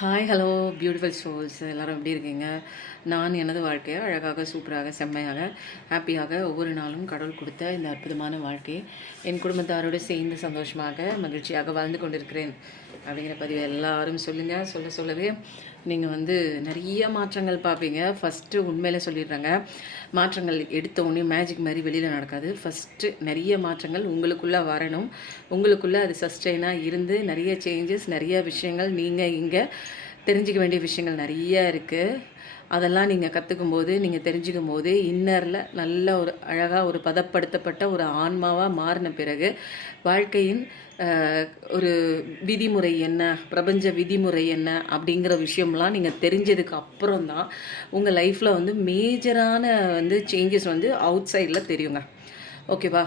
Hi hello beautiful souls எல்லோரும் எப்படி இருக்கீங்க? நான் எனது வாழ்க்கையை அழகாக சூப்பராக செம்மையாக ஹாப்பியாக ஒவ்வொரு நாளும் கடவுள் கொடுத்த இந்த அற்புதமான வாழ்க்கையை என் குடும்பத்தாரோடு சேர்ந்து சந்தோஷமாக மகிழ்ச்சியாக வாழ்ந்து கொண்டிருக்கிறேன் அப்படிங்கிற பதிவு எல்லாரும் சொல்லுங்கள். சொல்லவே நீங்கள் நிறைய மாற்றங்கள் பார்ப்பீங்க. ஃபஸ்ட்டு உண்மையிலே சொல்லிடுறாங்க, மாற்றங்கள் எடுத்த உடனே மேஜிக் மாதிரி வெளியில் நடக்காது. ஃபஸ்ட்டு நிறைய மாற்றங்கள் உங்களுக்குள்ளே வரணும். உங்களுக்குள்ளே அது சஸ்டெயினாக இருந்து நிறைய சேஞ்சஸ், நிறைய விஷயங்கள் நீங்கள் இங்கே தெரிஞ்சிக்க வேண்டிய விஷயங்கள் நிறைய இருக்குது. அதெல்லாம் நீங்கள் கற்றுக்கும் போது, நீங்கள் தெரிஞ்சுக்கும் போது, இன்னரில் நல்ல ஒரு அழகாக ஒரு பதப்படுத்தப்பட்ட ஒரு ஆன்மாவாக மாறின பிறகு வாழ்க்கையின் ஒரு விதிமுறை என்ன, பிரபஞ்ச விதிமுறை என்ன அப்படிங்கிற விஷயம்லாம் நீங்கள் தெரிஞ்சதுக்கு அப்புறம் தான் உங்கள் லைஃப்பில் மேஜரான சேஞ்சஸ் அவுட் சைடில் தெரியுங்க. ஓகேவா?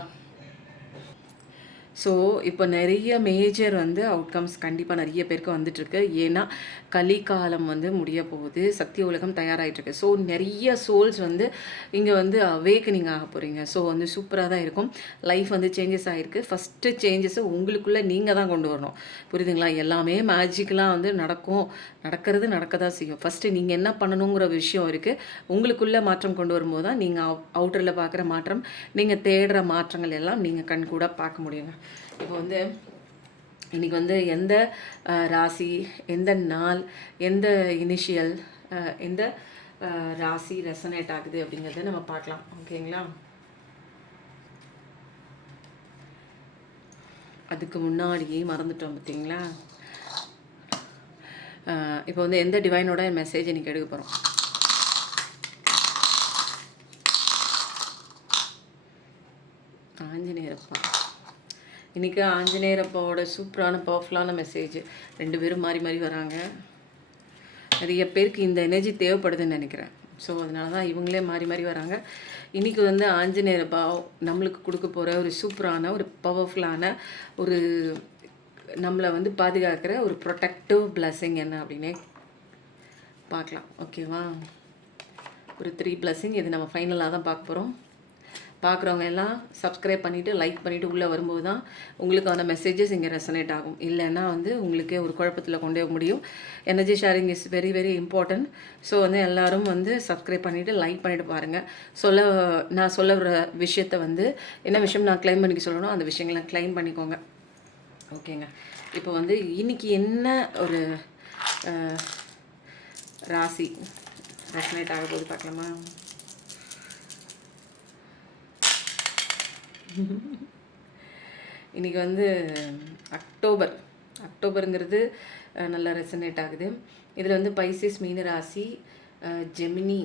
ஸோ இப்போ நிறைய மேஜர் அவுட்கம்ஸ் கண்டிப்பாக நிறைய பேருக்கு வந்துட்டுருக்கு. ஏன்னா கலிகாலம் முடிய போகுது, சத்திய உலகம் தயாராகிட்டுருக்கு. ஸோ நிறைய சோல்ஸ் இங்கே அவேக்கனிங் ஆக போகிறீங்க. ஸோ சூப்பராக தான் இருக்கும். லைஃப் சேஞ்சஸ் ஆகிருக்கு. ஃபஸ்ட்டு சேஞ்சஸை உங்களுக்குள்ளே நீங்கள் தான் கொண்டு வரணும். புரியுதுங்களா? எல்லாமே மேஜிக்கெலாம் நடக்கும், நடக்க தான் செய்யும். ஃபஸ்ட்டு நீங்கள் என்ன பண்ணணுங்கிற விஷயம் இருக்குது. உங்களுக்குள்ளே மாற்றம் கொண்டு வரும்போது தான் நீங்கள் அவுட்டரில் பார்க்குற மாற்றம், நீங்கள் தேடுற மாற்றங்கள் எல்லாம் நீங்கள் கண் கூட பார்க்க முடியுங்க. இப்போ இன்றைக்கி எந்த ராசி, எந்த நாள், எந்த இனிஷியல், எந்த ராசி ரெசனேட் ஆகுது அப்படிங்கிறத நம்ம பார்க்கலாம். ஓகேங்களா? அதுக்கு முன்னாடியே மறந்துட்டோம் பார்த்தீங்களா? இப்போ எந்த டிவைனோட மெசேஜ் இன்றைக்கி எடுக்க போகிறோம். ஆஞ்சநேயரப்பா. இன்றைக்கி ஆஞ்சநேயரப்பாவோட சூப்பரான பவர்ஃபுல்லான மெசேஜ். 2 பேரும் மாறி மாறி வராங்க. நிறைய பேருக்கு இந்த எனர்ஜி தேவைப்படுதுன்னு நினைக்கிறேன். ஸோ அதனால தான் இவங்களே மாறி மாறி வராங்க. இன்றைக்கி ஆஞ்சநேயரப்பா நம்மளுக்கு கொடுக்க போகிற ஒரு சூப்பரான ஒரு பவர்ஃபுல்லான ஒரு நம்மளை பாதுகாக்கிற ஒரு ப்ரொடெக்டிவ் பிளஸ்ஸிங் என்ன அப்படின்னே பார்க்கலாம். ஓகேவா? ஒரு 3 பிளஸ்ஸிங். இது நம்ம ஃபைனலாக தான் பார்க்க போகிறோம். பார்க்குறவங்க எல்லாம் சப்ஸ்கிரைப் பண்ணிவிட்டு லைக் பண்ணிவிட்டு உள்ளே வரும்போது தான் உங்களுக்கான மெசேஜஸ் இங்கே ரெசனேட் ஆகும். இல்லைன்னா உங்களுக்கே ஒரு குழப்பத்தில் கொண்டே முடியும். Energy sharing is very very important. So எல்லோரும் சப்ஸ்கிரைப் பண்ணிவிட்டு லைக் பண்ணிவிட்டு பாருங்கள். நான் சொல்ல வர விஷயத்தை என்ன விஷயம் நான் கிளைம் பண்ணிக்க சொல்லணும், அந்த விஷயங்களை கிளைம் பண்ணிக்கோங்க. ஓகேங்க. இப்போ இன்றைக்கி என்ன ஒரு ராசி ரெசனேட் ஆக போது பார்க்கலாமா? இன்றைக்கி அக்டோபருங்கிறது நல்லா ரெசனேட் ஆகுது. இதில் பைசிஸ் மீன ராசி, ஜெமினி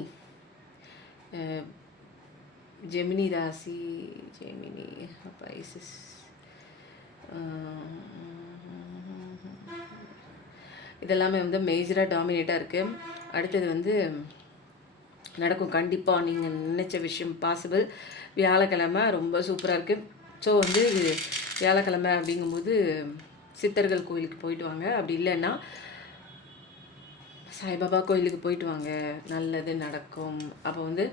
ராசி, பைசிஸ், இதெல்லாமே மேஜராக டாமினேட்டாக இருக்குது. அடுத்தது நடக்கும். கண்டிப்பாக நீங்கள் நினச்ச விஷயம் பாசிபிள். வியாழக்கிழமை ரொம்ப சூப்பராக இருக்குது. ஸோ இது வியாழக்கிழமை அப்படிங்கும்போது சித்தர்கள் கோயிலுக்கு போயிட்டு வாங்க. அப்படி இல்லைன்னா சாய்பாபா கோயிலுக்கு போயிட்டு வாங்க, நல்லது நடக்கும். அப்போ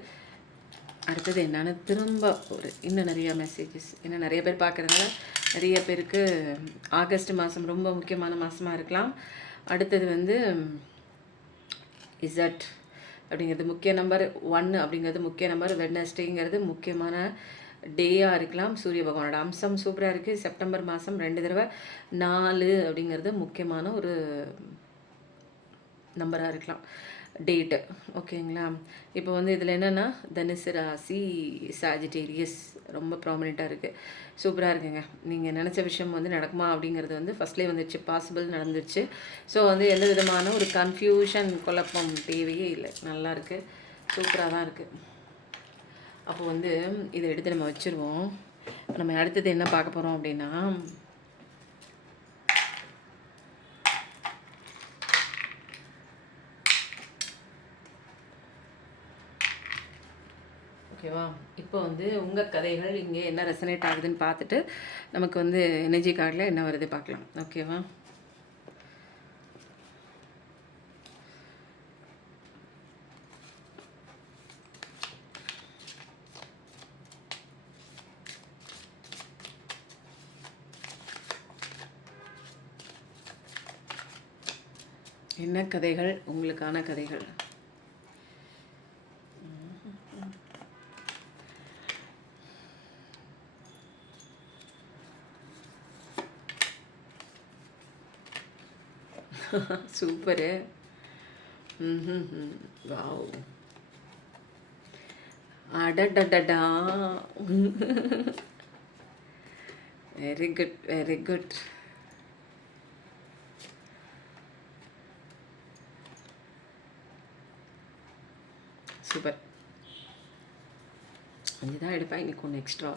அடுத்தது என்னென்னு திரும்ப இன்னும் நிறையா மெசேஜஸ், இன்னும் நிறைய பேர் பார்க்குறதுனால நிறைய பேருக்கு ஆகஸ்ட் மாதம் ரொம்ப முக்கியமான மாதமாக இருக்கலாம். அடுத்தது இசட் அப்படிங்கிறது முக்கிய நம்பர் 1 அப்படிங்கிறது முக்கிய நம்பர். வெட்னஸ்டேங்கிறது முக்கியமான டேயாக இருக்கலாம். சூரிய பகவானோட அம்சம் சூப்பராக இருக்குது. செப்டம்பர் மாதம் 2 தடவை 4 அப்படிங்கிறது முக்கியமான ஒரு நம்பராக இருக்கலாம், டேட்டு. ஓகேங்களா? இப்போ இதில் என்னென்னா தனுசு ராசி, சாஜிடேரியஸ் ரொம்ப ப்ராமினெண்ட்டாக இருக்குது. சூப்பராக இருக்குங்க. நீங்கள் நினச்ச விஷயம் நடக்குமா அப்படிங்கிறது ஃபஸ்ட்லேயே வந்துடுச்சு, பாசிபிள் நடந்துடுச்சு. ஸோ எந்த விதமான ஒரு கன்ஃபியூஷன், குழப்பம் தேவையே இல்லை. நல்லா இருக்குது, சூப்பராக தான் இருக்குது. அப்போ இதை எடுத்து நம்ம வச்சுருவோம். நம்ம அடுத்தது என்ன பார்க்க போகிறோம் அப்படின்னா, ஓகேவா? இப்போ உங்கள் கதைகள் இங்கே என்ன ரெசனேட் ஆகுதுன்னு பார்த்துட்டு நமக்கு எனர்ஜி கார்டில் என்ன வருது பார்க்கலாம். ஓகேவா? என்ன கதைகள் உங்களுக்கான கதைகள்? சூப்பரு. வாவ்! அடடடடா! Very good, very good. Super. 5 தான் எடுப்பேன், இன்னைக்கு ஒன்று எக்ஸ்ட்ரா.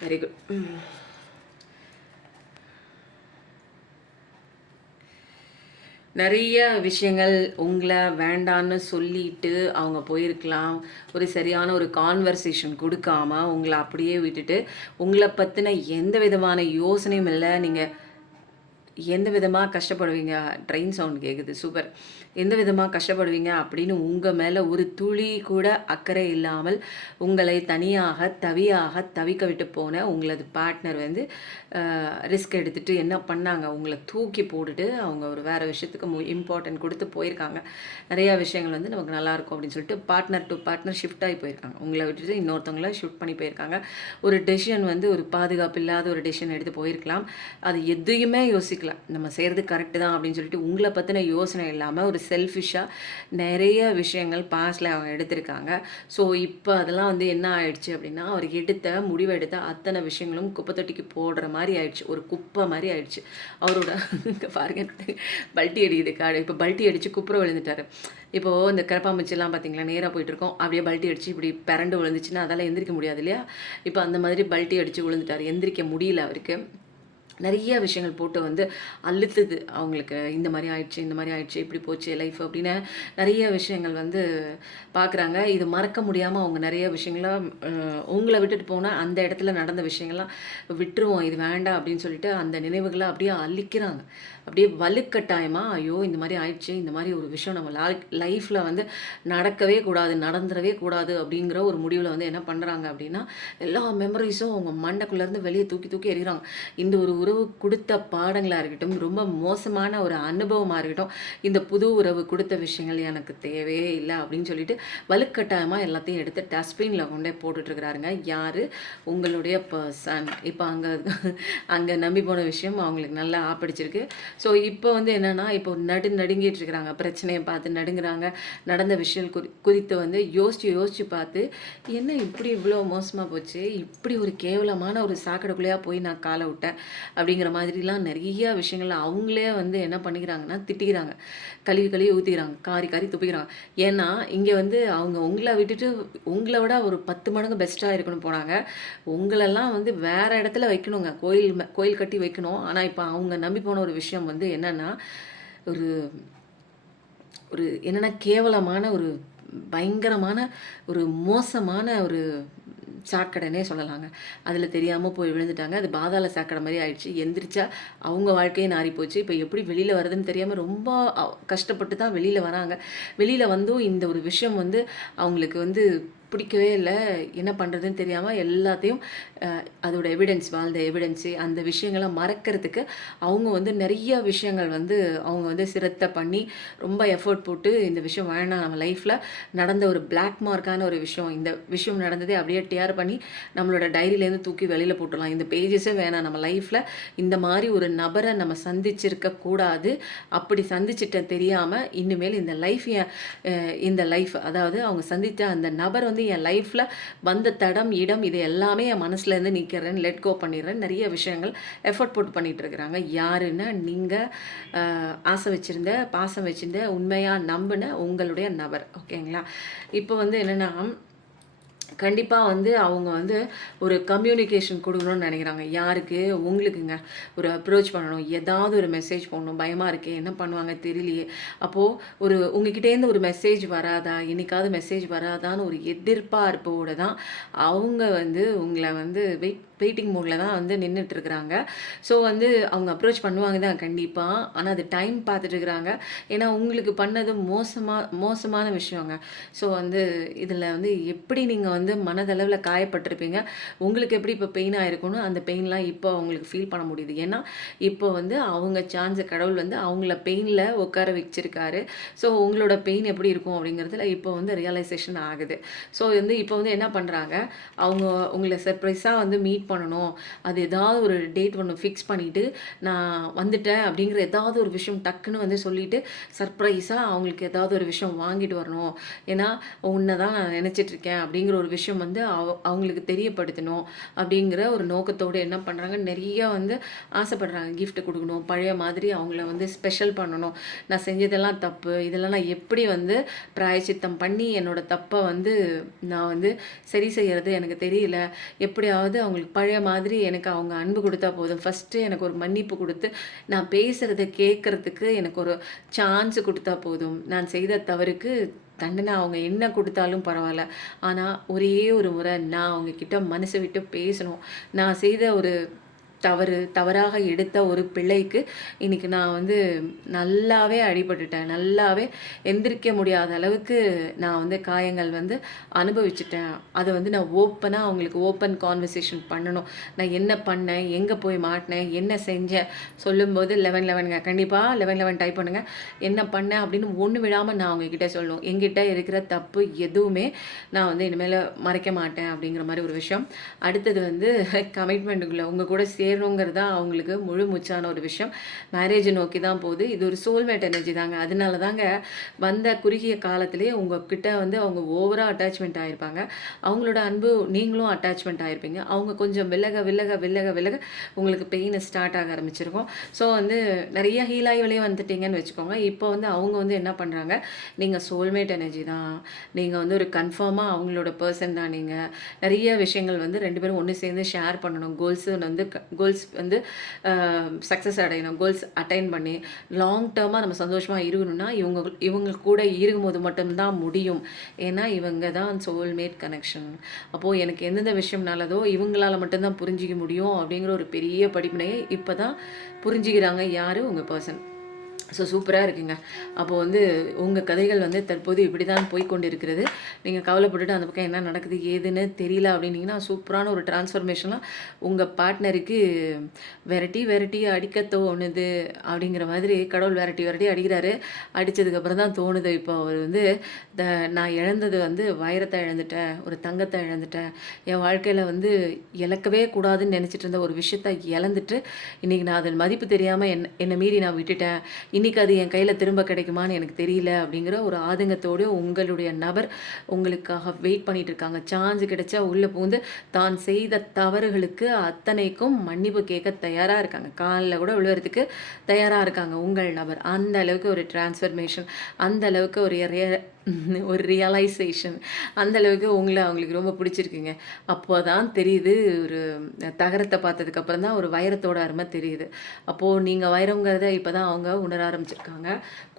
Very good. நிறைய விஷயங்கள் உங்களை வேண்டான்னு சொல்லிட்டு அவங்க போயிருக்கலாம். ஒரு சரியான ஒரு கான்வர்சேஷன் கொடுக்காம உங்களை அப்படியே விட்டுட்டு, உங்களை பற்றின எந்த விதமான யோசனையும் இல்லை. நீங்கள் எந்த விதமாக கஷ்டப்படுவீங்க? ட்ரெயின் சவுண்ட் கேட்குது. சூப்பர். எந்த விதமாக கஷ்டப்படுவீங்க அப்படின்னு உங்கள் மேலே ஒரு துளி கூட அக்கறை இல்லாமல் உங்களை தனியாக தவிக்க விட்டு போன உங்களது பார்ட்னர் வந்து ரிஸ்க் எடுத்துகிட்டு என்ன பண்ணாங்க? உங்களை தூக்கி போட்டுட்டு அவங்க ஒரு வேறு விஷயத்துக்கு இம்பார்ட்டன்ட் கொடுத்து போயிருக்காங்க. நிறையா விஷயங்கள் வந்து நமக்கு நல்லாயிருக்கும் அப்படின்னு சொல்லிட்டு பார்ட்னர் டு பார்ட்னர் ஷிஃப்ட் ஆகி போயிருக்காங்க. உங்களை விட்டுட்டு இன்னொருத்தவங்கள ஷிஃப்ட் பண்ணி போயிருக்காங்க. ஒரு டெசிஷன் வந்து ஒரு பாதுகாப்பு இல்லாத ஒரு டெசிஷன் எடுத்து போயிருக்கலாம். அது எதையுமே யோசிக்கலாம், நம்ம செய்கிறது கரெக்டு தான் அப்படின்னு சொல்லிட்டு உங்களை பற்றின யோசனை இல்லாமல் ஒரு செல்ஃபிஷாக நிறைய விஷயங்கள் பாஸ்டில் அவங்க எடுத்திருக்காங்க. ஸோ இப்போ அதெல்லாம் வந்து என்ன ஆயிடுச்சு அப்படின்னா, அவர் முடிவெடுத்த அத்தனை விஷயங்களும் குப்பை தொட்டிக்கு போடுற மாதிரி ஆயிடுச்சு. ஒரு குப்பை மாதிரி ஆயிடுச்சு. அவரோட பாருங்க பல்ட்டி அடிக்குது காடு. இப்போ பல்ட்டி அடித்து குப்புற விழுந்துட்டார். இப்போது இந்த கரப்பாம்பூச்சிலாம் பார்த்தீங்களா, நேராக போயிட்டுருக்கோம், அப்படியே பல்ட்டி அடித்து இப்படி பிறண்டு விழுந்துச்சுன்னா அதெல்லாம் எந்திரிக்க முடியாது இல்லையா? இப்போ அந்த மாதிரி பல்ட்டி அடித்து விழுந்துட்டார். எந்திரிக்க முடியல அவருக்கு. நிறைய விஷயங்கள் போட்டு வந்து அழுத்துது அவங்களுக்கு. இந்த மாதிரி ஆயிடுச்சு, இப்படி போச்சு லைஃப் அப்படின்னு நிறைய விஷயங்கள் வந்து பார்க்குறாங்க. இது மறக்க முடியாமல் அவங்க நிறைய விஷயங்கள உங்களை விட்டுட்டு போனால் அந்த இடத்துல நடந்த விஷயங்கள்லாம் விட்டுருவோம், இது வேண்டாம் அப்படின்னு சொல்லிட்டு அந்த நினைவுகளை அப்படியே அழிக்கிறாங்க. அப்படியே வலுக்கட்டாயமாக ஐயோ இந்த மாதிரி ஆயிடுச்சு, இந்த மாதிரி ஒரு விஷயம் நம்ம லைஃப்பில் வந்து நடந்துடவே கூடாது அப்படிங்கிற ஒரு முடிவில் வந்து என்ன பண்ணுறாங்க அப்படின்னா, எல்லா மெமரிஸும் அவங்க மண்டைக்குள்ளேருந்து வெளியே தூக்கி எறிகிறாங்க. இந்த ஒரு உறவு கொடுத்த பாடங்களாக இருக்கட்டும், ரொம்ப மோசமான ஒரு அனுபவமாக இருக்கட்டும், இந்த புது உறவு கொடுத்த விஷயங்கள் எனக்கு தேவையே இல்லை அப்படின்னு சொல்லிட்டு வலுக்கட்டாயமாக எல்லாத்தையும் எடுத்து டஸ்ட்பினில் கொண்டே போட்டுட்ருக்கிறாருங்க. யார்? உங்களுடைய பர்சன். இப்போ அங்கே நம்பி போன விஷயம் அவங்களுக்கு நல்லா ஆப்பிடிச்சிருக்கு. ஸோ இப்போ வந்து என்னென்னா, இப்போ நடுங்கிட்டு இருக்கிறாங்க. பிரச்சனையை பார்த்து நடுங்குறாங்க. நடந்த விஷயம் குறித்து வந்து யோசித்து பார்த்து என்ன இப்படி இவ்வளோ மோசமாக போச்சு, இப்படி ஒரு கேவலமான ஒரு சாக்கடைக்குள்ளேயா போய் நான் காலை விட்டேன் அப்படிங்கிற மாதிரிலாம் நிறைய விஷயங்கள் அவங்களே வந்து என்ன பண்ணிக்கிறாங்கன்னா திட்டிக்கிறாங்க, கழுவி ஊற்றிக்கிறாங்க, காரி துப்பிக்கிறாங்க. ஏன்னா இங்கே வந்து அவங்க உங்களை விட்டுட்டு உங்களை விட ஒரு 10 மடங்கு பெஸ்ட்டாக இருக்கணும் போனாங்க. உங்களெல்லாம் வந்து வேறு இடத்துல வைக்கணுங்க, கோயில் கட்டி வைக்கணும். ஆனால் இப்போ அவங்க நம்பி போன ஒரு விஷயம் வந்து என்னென்னா, ஒரு ஒரு என்னென்னா கேவலமான ஒரு பயங்கரமான ஒரு மோசமான ஒரு சாக்கடைனே சொல்லலாங்க. அதில் தெரியாமல் போய் விழுந்துட்டாங்க. அது பாதாள சாக்கடை மாதிரி ஆயிடுச்சு. எந்திரிச்சா அவங்க வாழ்க்கையே நாறி போச்சு. இப்போ எப்படி வெளியில் வருதுன்னு தெரியாமல் ரொம்ப கஷ்டப்பட்டு தான் வெளியில் வராங்க. வெளியில் வந்தும் இந்த ஒரு விஷயம் வந்து அவங்களுக்கு வந்து பிடிக்கவே இல்லை. என்ன பண்ணுறதுன்னு தெரியாமல் எல்லாத்தையும் அதோட வாழ்ந்த எவிடன்ஸு அந்த விஷயங்களை மறக்கிறதுக்கு அவங்க வந்து நிறைய விஷயங்கள் வந்து அவங்க வந்து சிரத்தை பண்ணி ரொம்ப எஃபர்ட் போட்டு இந்த விஷயம் வேணாம், நம்ம லைஃப்பில் நடந்த ஒரு பிளாக் மார்க்கான ஒரு விஷயம், இந்த விஷயம் நடந்ததே அப்படியே டேர் பண்ணி நம்மளோட டைரியிலேருந்து தூக்கி வெளியில் போட்டுடலாம், இந்த பேஜஸே வேணாம், நம்ம லைஃப்பில் இந்த மாதிரி ஒரு நபரை நம்ம சந்திச்சிருக்க கூடாது, அப்படி சந்திச்சிட்ட தெரியாமல் இனிமேல் இந்த லைஃப் அதாவது அவங்க சந்தித்த அந்த நபர் வந்து என் லைஃப்பில் வந்த தடம் இடம் இது எல்லாமே என் மனசுலேருந்து நீக்கிறேன், லெட் கோ பண்ணிடுறேன், நிறைய விஷயங்கள் எஃபர்ட் போட்டு பண்ணிகிட்டு இருக்கிறாங்க. யாருன்னா நீங்கள் பாசம் வச்சிருந்த உண்மையாக நம்பின உங்களுடைய நபர். ஓகேங்களா? இப்போ வந்து என்னென்னா கண்டிப்பாக வந்து அவங்க வந்து ஒரு கம்யூனிகேஷன் கொடுக்கணும்னு நினைக்கிறாங்க. யாருக்கு? உங்களுக்குங்க. ஒரு அப்ரோச் பண்ணணும், ஏதாவது ஒரு மெசேஜ் போடணும். பயமாக இருக்கே, என்ன பண்ணுவாங்க தெரியலையே. அப்போது உங்ககிட்டேருந்து ஒரு மெசேஜ் வராதா, என்னைக்காவது மெசேஜ் வராதான்னு ஒரு எதிர்பார்ப்போடு தான் அவங்க வந்து உங்களை வந்து வெயிட்டிங் மோடில் தான் வந்து நின்றுட்டுருக்குறாங்க. ஸோ வந்து அவங்க அப்ரோச் பண்ணுவாங்க தான் கண்டிப்பாக. ஆனால் அது டைம் பார்த்துட்டுருக்குறாங்க. ஏன்னா உங்களுக்கு பண்ணது மோசமான விஷயங்க. ஸோ வந்து இதில் வந்து எப்படி நீங்கள் வந்து மனதளவில் காயப்பட்டிருப்பீங்க, உங்களுக்கு எப்படி இப்போ பெயின் ஆயிருக்கும்னு அந்த பெயின்லாம் இப்போ அவங்களுக்கு ஃபீல் பண்ண முடியுது. ஏன்னா இப்போ வந்து அவங்க சான்ஸ கடவுள் வந்து அவங்கள பெயினில் உட்கார வச்சிருக்காரு. ஸோ உங்களோட பெயின் எப்படி இருக்கும் அப்படிங்கிறதுல இப்போ வந்து ரியலைசேஷன் ஆகுது. ஸோ வந்து இப்போ வந்து என்ன பண்ணுறாங்க, அவங்க உங்கள சர்ப்ரைஸாக வந்து மீட் பண்ணணும். அது ஏதாவது ஒரு டேட் ஒண்ணு ஃபிக்ஸ் பண்ணிட்டு, நான் வந்துட்டேன் அப்படிங்கிற ஏதாவது ஒரு விஷயம் டக்குன்னு வந்து சொல்லிட்டு, சர்ப்ரைஸா அவங்களுக்கு ஏதாவது ஒரு விஷயம் வாங்கிட்டு வரணும். ஏன்னா, உன்ன தான் நான் நினைச்சிட்டுருக்கேன் அப்படிங்கிற ஒரு விஷயம் வந்து அவங்களுக்கு தெரியப்படுத்தணும் அப்படிங்கிற ஒரு நோக்கத்தோடு என்ன பண்ணுறாங்க, நெறைய வந்து ஆசைப்படுறாங்க. கிஃப்ட் குடுக்கணும், பழைய மாதிரி அவங்கள வந்து ஸ்பெஷல் பண்ணணும். நான் செஞ்சதெல்லாம் தப்பு. இதெல்லாம் நான் எப்படி வந்து பிராயச்சித்தம் பண்ணி என்னோட தப்ப வந்து நான் வந்து சரி செய்யறது எனக்கு தெரியல. எப்படியாவது அவங்களுக்கு பழைய மாதிரி எனக்கு அவங்க அன்பு குடுத்தா போதும். ஃபர்ஸ்ட்டு எனக்கு ஒரு மன்னிப்பு குடுத்து, நான் பேசுறத கேட்கறதுக்கு எனக்கு ஒரு சான்ஸ் குடுத்தா போதும். நான் செய்த தவறுக்கு தண்டனை அவங்க என்ன குடுத்தாலும் பரவால்ல. ஆனா, ஒரே ஒரு முறை நான் அவங்க கிட்ட மனசு விட்டு பேசணும். நான் செய்த ஒரு தவறாக எடுத்த ஒரு பிள்ளைக்கு இன்னைக்கு நான் வந்து நல்லாவே அடிபட்டுட்டேன். நல்லாவே எந்திரிக்க முடியாத அளவுக்கு நான் வந்து காயங்கள் வந்து அனுபவிச்சுட்டேன். அத வந்து நான் ஓப்பனா அவங்களுக்கு ஓப்பன் கான்வர்சேஷன் பண்ணணும். நான் என்ன பண்ணேன்? எங்க போய் மாட்னேன்? என்ன செஞ்சேன்? சொல்லும்போது 11:11ங்க. கண்டிப்பா 11:11 டைப் பண்ணுங்க. என்ன பண்ணேன் அப்படின்னு ஒண்ணு விடாம நான் அவங்க கிட்ட சொல்லணும். என்கிட்ட இருக்கிற தப்பு எதுவுமே நான் வந்து இனிமேல மறைக்க மாட்டேன் அப்படிங்கிற மாரி ஒரு விஷயம். அடுத்தது வந்து கமிட்மெண்ட்டுக்குள்ள உங்க கூட சேரணுங்கிறது தான் அவங்களுக்கு முழு மூச்சான ஒரு விஷயம். மேரேஜை நோக்கி தான் போகுது. இது ஒரு சோல்மேட் எனர்ஜி தாங்க. அதனால தாங்க வந்த குறுகிய காலத்திலேயே உங்ககிட்ட வந்து அவங்க ஓவரா அட்டாச்மெண்ட் ஆயிருப்பாங்க. அவங்களோட அன்பு நீங்களும் அட்டாச்மெண்ட் ஆயிருப்பீங்க. அவங்க கொஞ்சம் விலக உங்களுக்கு பெயின் ஸ்டார்ட் ஆக ஆரம்பிச்சிருக்கும். ஸோ வந்து நிறைய ஹீல் ஆகி வெளியே வந்துட்டீங்கன்னு வச்சுக்கோங்க. இப்போ வந்து அவங்க வந்து என்ன பண்ணுறாங்க, நீங்கள் சோல்மேட் எனர்ஜி தான். நீங்கள் வந்து ஒரு கன்ஃபார்மாக அவங்களோட பர்சன் தான் நீங்க. நிறைய விஷயங்கள் வந்து 2 பேரும் ஒண்ணு சேர்ந்து ஷேர் பண்ணணும். கோல்ஸ் வந்து சக்ஸஸ் அடையணும். கோல்ஸ் அட்டைன் பண்ணி லாங் டேர்மாக நம்ம சந்தோஷமாக இருக்கணும்னா இவங்க கூட இருக்கும்போது மட்டும்தான் முடியும். ஏன்னா இவங்க தான் சோல்மேட் கனெக்ஷன். அப்போது எனக்கு எந்தெந்த விஷயம் நல்லதோ இவங்களால மட்டும்தான் புரிஞ்சிக்க முடியும் அப்படிங்கிற ஒரு பெரிய படிப்பினையை இப்போ தான் புரிஞ்சுக்கிறாங்க. யார் உங்கள் பர்சன். ஸோ சூப்பராக இருக்குங்க. அப்போது வந்து உங்கள் கதைகள் வந்து தற்போது இப்படி தான் போய்க்கொண்டிருக்கிறது. நீங்கள் கவலைப்பட்டுட்டு அந்த பக்கம் என்ன நடக்குது ஏதுன்னு தெரியல அப்படின்னீங்கன்னா, சூப்பரான ஒரு டிரான்ஸ்ஃபர்மேஷன்லாம் உங்கள் பார்ட்னருக்கு வெரைட்டி அடிக்க தோணுது அப்படிங்கிற மாதிரி கடவுள் வெரைட்டி அடிக்கிறாரு. அடித்ததுக்கப்புறம் தான் தோணுது இப்போ அவர் வந்து த நான் இழந்தது வந்து வைரத்தை இழந்துட்டேன், ஒரு தங்கத்தை இழந்துட்டேன். என் வாழ்க்கையில் வந்து இழக்கவே கூடாதுன்னு நினச்சிட்டு இருந்த ஒரு விஷயத்த இழந்துட்டு, இன்றைக்கி நான் அதன் மதிப்பு தெரியாமல் என்னை மீறி நான் விட்டுட்டேன். இன்னைக்கு அது என் கையில் திரும்ப கிடைக்குமான்னு எனக்கு தெரியல அப்படிங்கிற ஒரு ஆதங்கத்தோடு உங்களுடைய நபர் உங்களுக்காக வெயிட் பண்ணிட்டு இருக்காங்க. சான்ஸ் கிடைச்சா உள்ளே பூந்து தான் செய்த தவறுகளுக்கு அத்தனைக்கும் மன்னிப்பு கேட்க தயாராக இருக்காங்க. காலில் கூட விழுவறதுக்கு தயாராக இருக்காங்க உங்கள் நபர். அந்த அளவுக்கு ஒரு டிரான்ஸ்ஃபர்மேஷன், அந்த அளவுக்கு ஒரு ரியலைசேஷன், அந்த அளவுக்கு அவங்களுக்கு ரொம்ப பிடிச்சிருக்குங்க. அப்போ தான் தெரியுது, ஒரு தகரத்தை பார்த்ததுக்கப்புறம் தான் ஒரு வைரத்தோட அருமை தெரியுது. அப்போது நீங்கள் வைரங்கிறத இப்போ தான் அவங்க உணர ஆரம்பிச்சிருக்காங்க.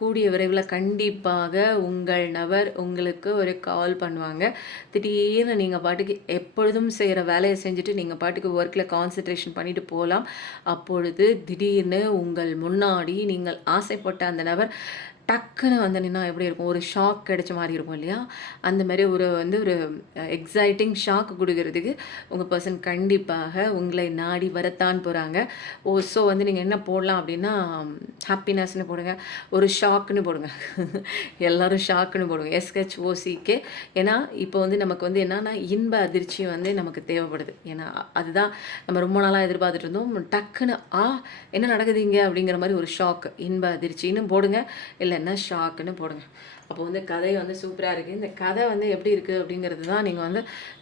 கூடிய விரைவில் கண்டிப்பாக உங்கள் நபர் உங்களுக்கு ஒரு கால் பண்ணுவாங்க. திடீர்னு நீங்கள் பாட்டுக்கு எப்பொழுதும் செய்கிற வேலையை செஞ்சுட்டு நீங்கள் பாட்டுக்கு ஒர்க்கில் கான்சன்ட்ரேஷன் பண்ணிட்டு போகலாம். அப்பொழுது திடீர்னு உங்கள் முன்னாடி நீங்கள் ஆசைப்பட்ட அந்த நபர் டக்குன்னு வந்து நின்னா எப்படி இருக்கும்? ஒரு ஷாக் கிடைச்ச மாரி இருக்கும் இல்லையா? அந்த மாரி ஒரு எக்ஸைட்டிங் ஷாக் குடுக்குறதுக்கு உங்க பெர்சன் கண்டிப்பாக உங்களை நாடி வரத்தான் போறாங்க. ஸோ வந்து நீங்க என்ன போடலாம் அப்படின்னா, ஹாப்பினஸ்ன்னு போடுங்க. ஒரு ஷாக்ன்னு போடுங்க. எல்லாரும் ஷாக்ன்னு போடுங்க. SHOCK. ஏன்னா, இப்போ வந்து நமக்கு வந்து என்னன்னா, இன்ப அதிர்ச்சி வந்து நமக்கு தேவைப்படுது. ஏன்னா, அதுதான் நம்ம ரொம்ப நாளா எதிர்பார்த்துட்டு இருந்தோம். டக்குன்னு என்ன நடக்குது இங்க? அப்படிங்கிற மாரி ஒரு ஷாக், இன்ப அதிர்ச்சின்னு போடுங்க. இல்லைன்னா ஷாக்குன்னு போடுங்க. அப்போ வந்து கதை வந்து சூப்பராக இருக்குது. இந்த கதை வந்து எப்படி இருக்குது அப்படிங்கிறது தான்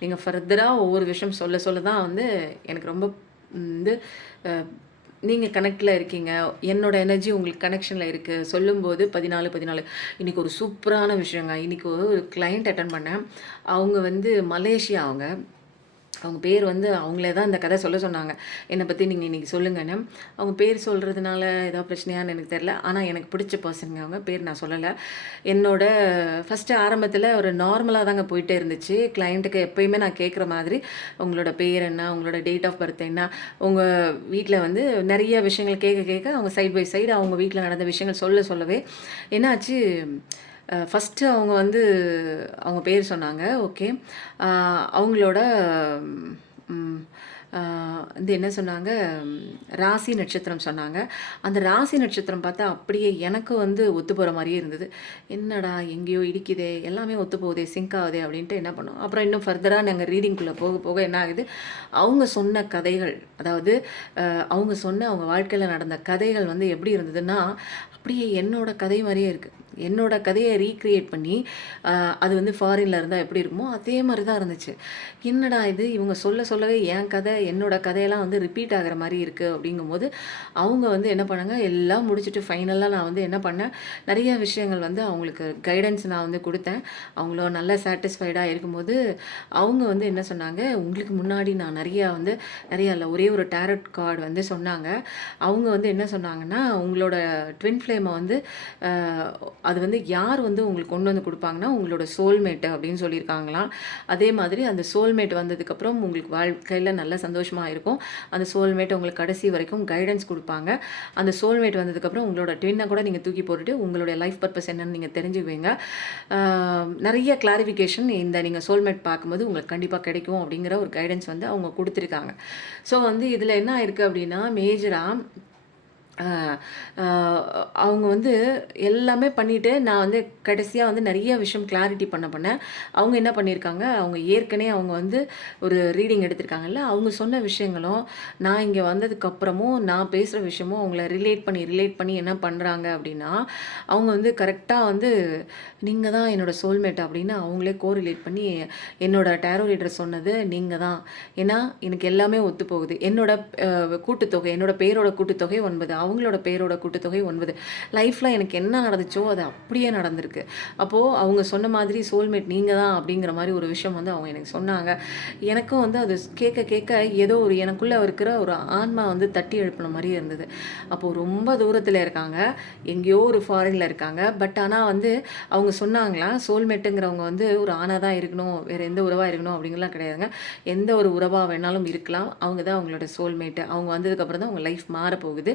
நீங்கள் ஃபர்தராக ஒவ்வொரு விஷயம் சொல்ல தான் வந்து எனக்கு ரொம்ப வந்து நீங்கள் கனெக்டில் இருக்கீங்க. என்னோட எனர்ஜி உங்களுக்கு கனெக்ஷனில் இருக்குது. சொல்லும்போது 14 இன்றைக்கி ஒரு சூப்பரான விஷயங்க. இன்றைக்கி ஒரு கிளையண்ட் அட்டன் பண்ணேன். அவங்க வந்து மலேசியா. அவங்க அவங்க பேர் வந்து அவங்களே தான் இந்த கதை சொல்ல சொன்னாங்க. என்னை பற்றி நீங்கள் இன்றைக்கி சொல்லுங்கன்னு. அவங்க பேர் சொல்கிறதுனால ஏதாவது பிரச்சனையான்னு எனக்கு தெரில. ஆனால் எனக்கு பிடிச்ச பர்சனுங்க அவங்க. பேர் நான் சொல்லலை. என்னோட ஃபஸ்ட்டு ஆரம்பத்தில் ஒரு நார்மலாக தாங்க போயிட்டே இருந்துச்சு. கிளையண்ட்டுக்கு எப்பயுமே நான் கேட்குற மாதிரி, உங்களோட பேர் என்ன, உங்களோட டேட் ஆஃப் பர்த் என்ன, உங்கள் வீட்டில் வந்து நிறைய விஷயங்கள் கேட்க கேட்க அவங்க சைட் பை சைடு அவங்க வீட்டில் நடந்த விஷயங்கள் சொல்லவே என்னாச்சு, ஃபஸ்ட்டு அவங்க வந்து அவங்க பேர் சொன்னாங்க. ஓகே. அவங்களோட ம் வந்து என்ன சொன்னாங்க, ராசி நட்சத்திரம் சொன்னாங்க. அந்த ராசி நட்சத்திரம் பார்த்தா அப்படியே எனக்கு வந்து ஒத்து போகிற மாதிரியே இருந்தது. என்னடா எங்கேயோ இடிக்குதே, எல்லாமே ஒத்து போகுதே, சிங்க் ஆகுதே அப்படின்ட்டு என்ன பண்ணோம். அப்புறம் இன்னும் ஃபர்தராக நாங்கள் ரீடிங்குள்ளே போக போக என்ன ஆகுது, அவங்க சொன்ன கதைகள், அதாவது அவங்க சொன்ன அவங்க வாழ்க்கையில் நடந்த கதைகள் வந்து எப்படி இருந்ததுன்னா, அப்படியே என்னோட கதை மாதிரியே இருக்குது. என்னோட கதையை ரீக்ரியேட் பண்ணி அது வந்து ஃபாரின்ல இருந்தால் எப்படி இருக்குமோ அதே மாதிரி தான் இருந்துச்சு. என்னடா இது, இவங்க சொல்லவே என் கதை என்னோட கதையெல்லாம் வந்து ரிப்பீட் ஆகிற மாதிரி இருக்குது அப்படிங்கும்போது, அவங்க வந்து என்ன பண்ணாங்க, எல்லாம் முடிச்சுட்டு ஃபைனலாக நான் வந்து என்ன பண்ணேன், நிறைய விஷயங்கள் வந்து அவங்களுக்கு கைடன்ஸ் நான் வந்து கொடுத்தேன். அவங்கள நல்ல சாட்டிஸ்ஃபைடாக இருக்கும்போது அவங்க வந்து என்ன சொன்னாங்க, உங்களுக்கு முன்னாடி நான் நிறையா இல்லை, ஒரே ஒரு டேரட் கார்டு வந்து சொன்னாங்க. அவங்க வந்து என்ன சொன்னாங்கன்னா, உங்களோட ட்வின் ஃப்ளேமை வந்து அது வந்து யார் வந்து உங்களுக்கு கொண்டு வந்து கொடுப்பாங்கன்னா, உங்களோட சோல்மேட்டு அப்படின்னு சொல்லியிருக்காங்களாம். அதே மாதிரி அந்த சோல்மேட் வந்ததுக்கப்புறம் உங்களுக்கு வாழ்க்கையில் நல்ல சந்தோஷமாக இருக்கும். அந்த சோல்மேட் உங்களுக்கு கடைசி வரைக்கும் கைடன்ஸ் கொடுப்பாங்க. அந்த சோல்மேட் வந்ததுக்கப்புறம் உங்களோட ட்வின்னை கூட நீங்கள் தூக்கி போட்டுட்டு உங்களுடைய லைஃப் பர்பஸ் என்னன்னு நீங்கள் தெரிஞ்சுக்குவீங்க. நிறைய கிளாரிஃபிகேஷன் இந்த நீங்கள் சோல்மேட் பார்க்கும்போது உங்களுக்கு கண்டிப்பாக கிடைக்கும் அப்படிங்கிற ஒரு கைடன்ஸ் வந்து அவங்க கொடுத்துருக்காங்க. ஸோ வந்து இதில் என்ன இருக்குது அப்படின்னா, மேஜராக அவங்க வந்து எல்லாமே பண்ணிவிட்டு நான் வந்து கடைசியாக வந்து நிறைய விஷயம் கிளாரிட்டி பண்ணேன். அவங்க என்ன பண்ணியிருக்காங்க, அவங்க ஏற்கனவே அவங்க வந்து ஒரு ரீடிங் எடுத்திருக்காங்கல்ல, அவங்க சொன்ன விஷயங்களும் நான் இங்கே வந்ததுக்கப்புறமும் நான் பேசுகிற விஷயமும் அவங்கள ரிலேட் பண்ணி என்ன பண்ணுறாங்க அப்படின்னா, அவங்க வந்து கரெக்டாக வந்து நீங்கள் தான் என்னோடய சோல்மேட் அப்படின்னு அவங்களே கோரிலேட் பண்ணி என்னோட டேரோ ரீடர் சொன்னது நீங்கள் தான். ஏன்னா எனக்கு எல்லாமே ஒத்து போகுது. என்னோட கூட்டுத்தொகை, என்னோட பேரோட கூட்டுத்தொகை 9, அவங்களோட பேரோட கூட்டுத்தொகை 9. லைஃப்பில் எனக்கு என்ன நடந்துச்சோ அது அப்படியே நடந்திருக்கு. அப்போது அவங்க சொன்ன மாதிரி சோல்மேட் நீங்கள் தான் அப்படிங்கிற மாதிரி ஒரு விஷயம் வந்து அவங்க எனக்கு சொன்னாங்க. எனக்கும் வந்து அது கேட்க ஏதோ ஒரு எனக்குள்ளே இருக்கிற ஒரு ஆன்மா வந்து தட்டி எழுப்பின மாதிரி இருந்தது. அப்போது ரொம்ப தூரத்தில் இருக்காங்க, எங்கேயோ ஒரு ஃபாரினில் இருக்காங்க. பட் ஆனால் வந்து அவங்க சொன்னாங்களா, சோல்மேட்டுங்கிறவங்க வந்து ஒரு ஆணாக தான் இருக்கணும், வேறு எந்த உறவாக இருக்கணும் அப்படிங்கலாம் கிடையாதுங்க. எந்த ஒரு உறவாக வேணாலும் இருக்கலாம். அவங்க தான் அவங்களோட சோல்மேட்டு. அவங்க வந்ததுக்கப்புறம் தான் அவங்க லைஃப் மாறப்போகுது.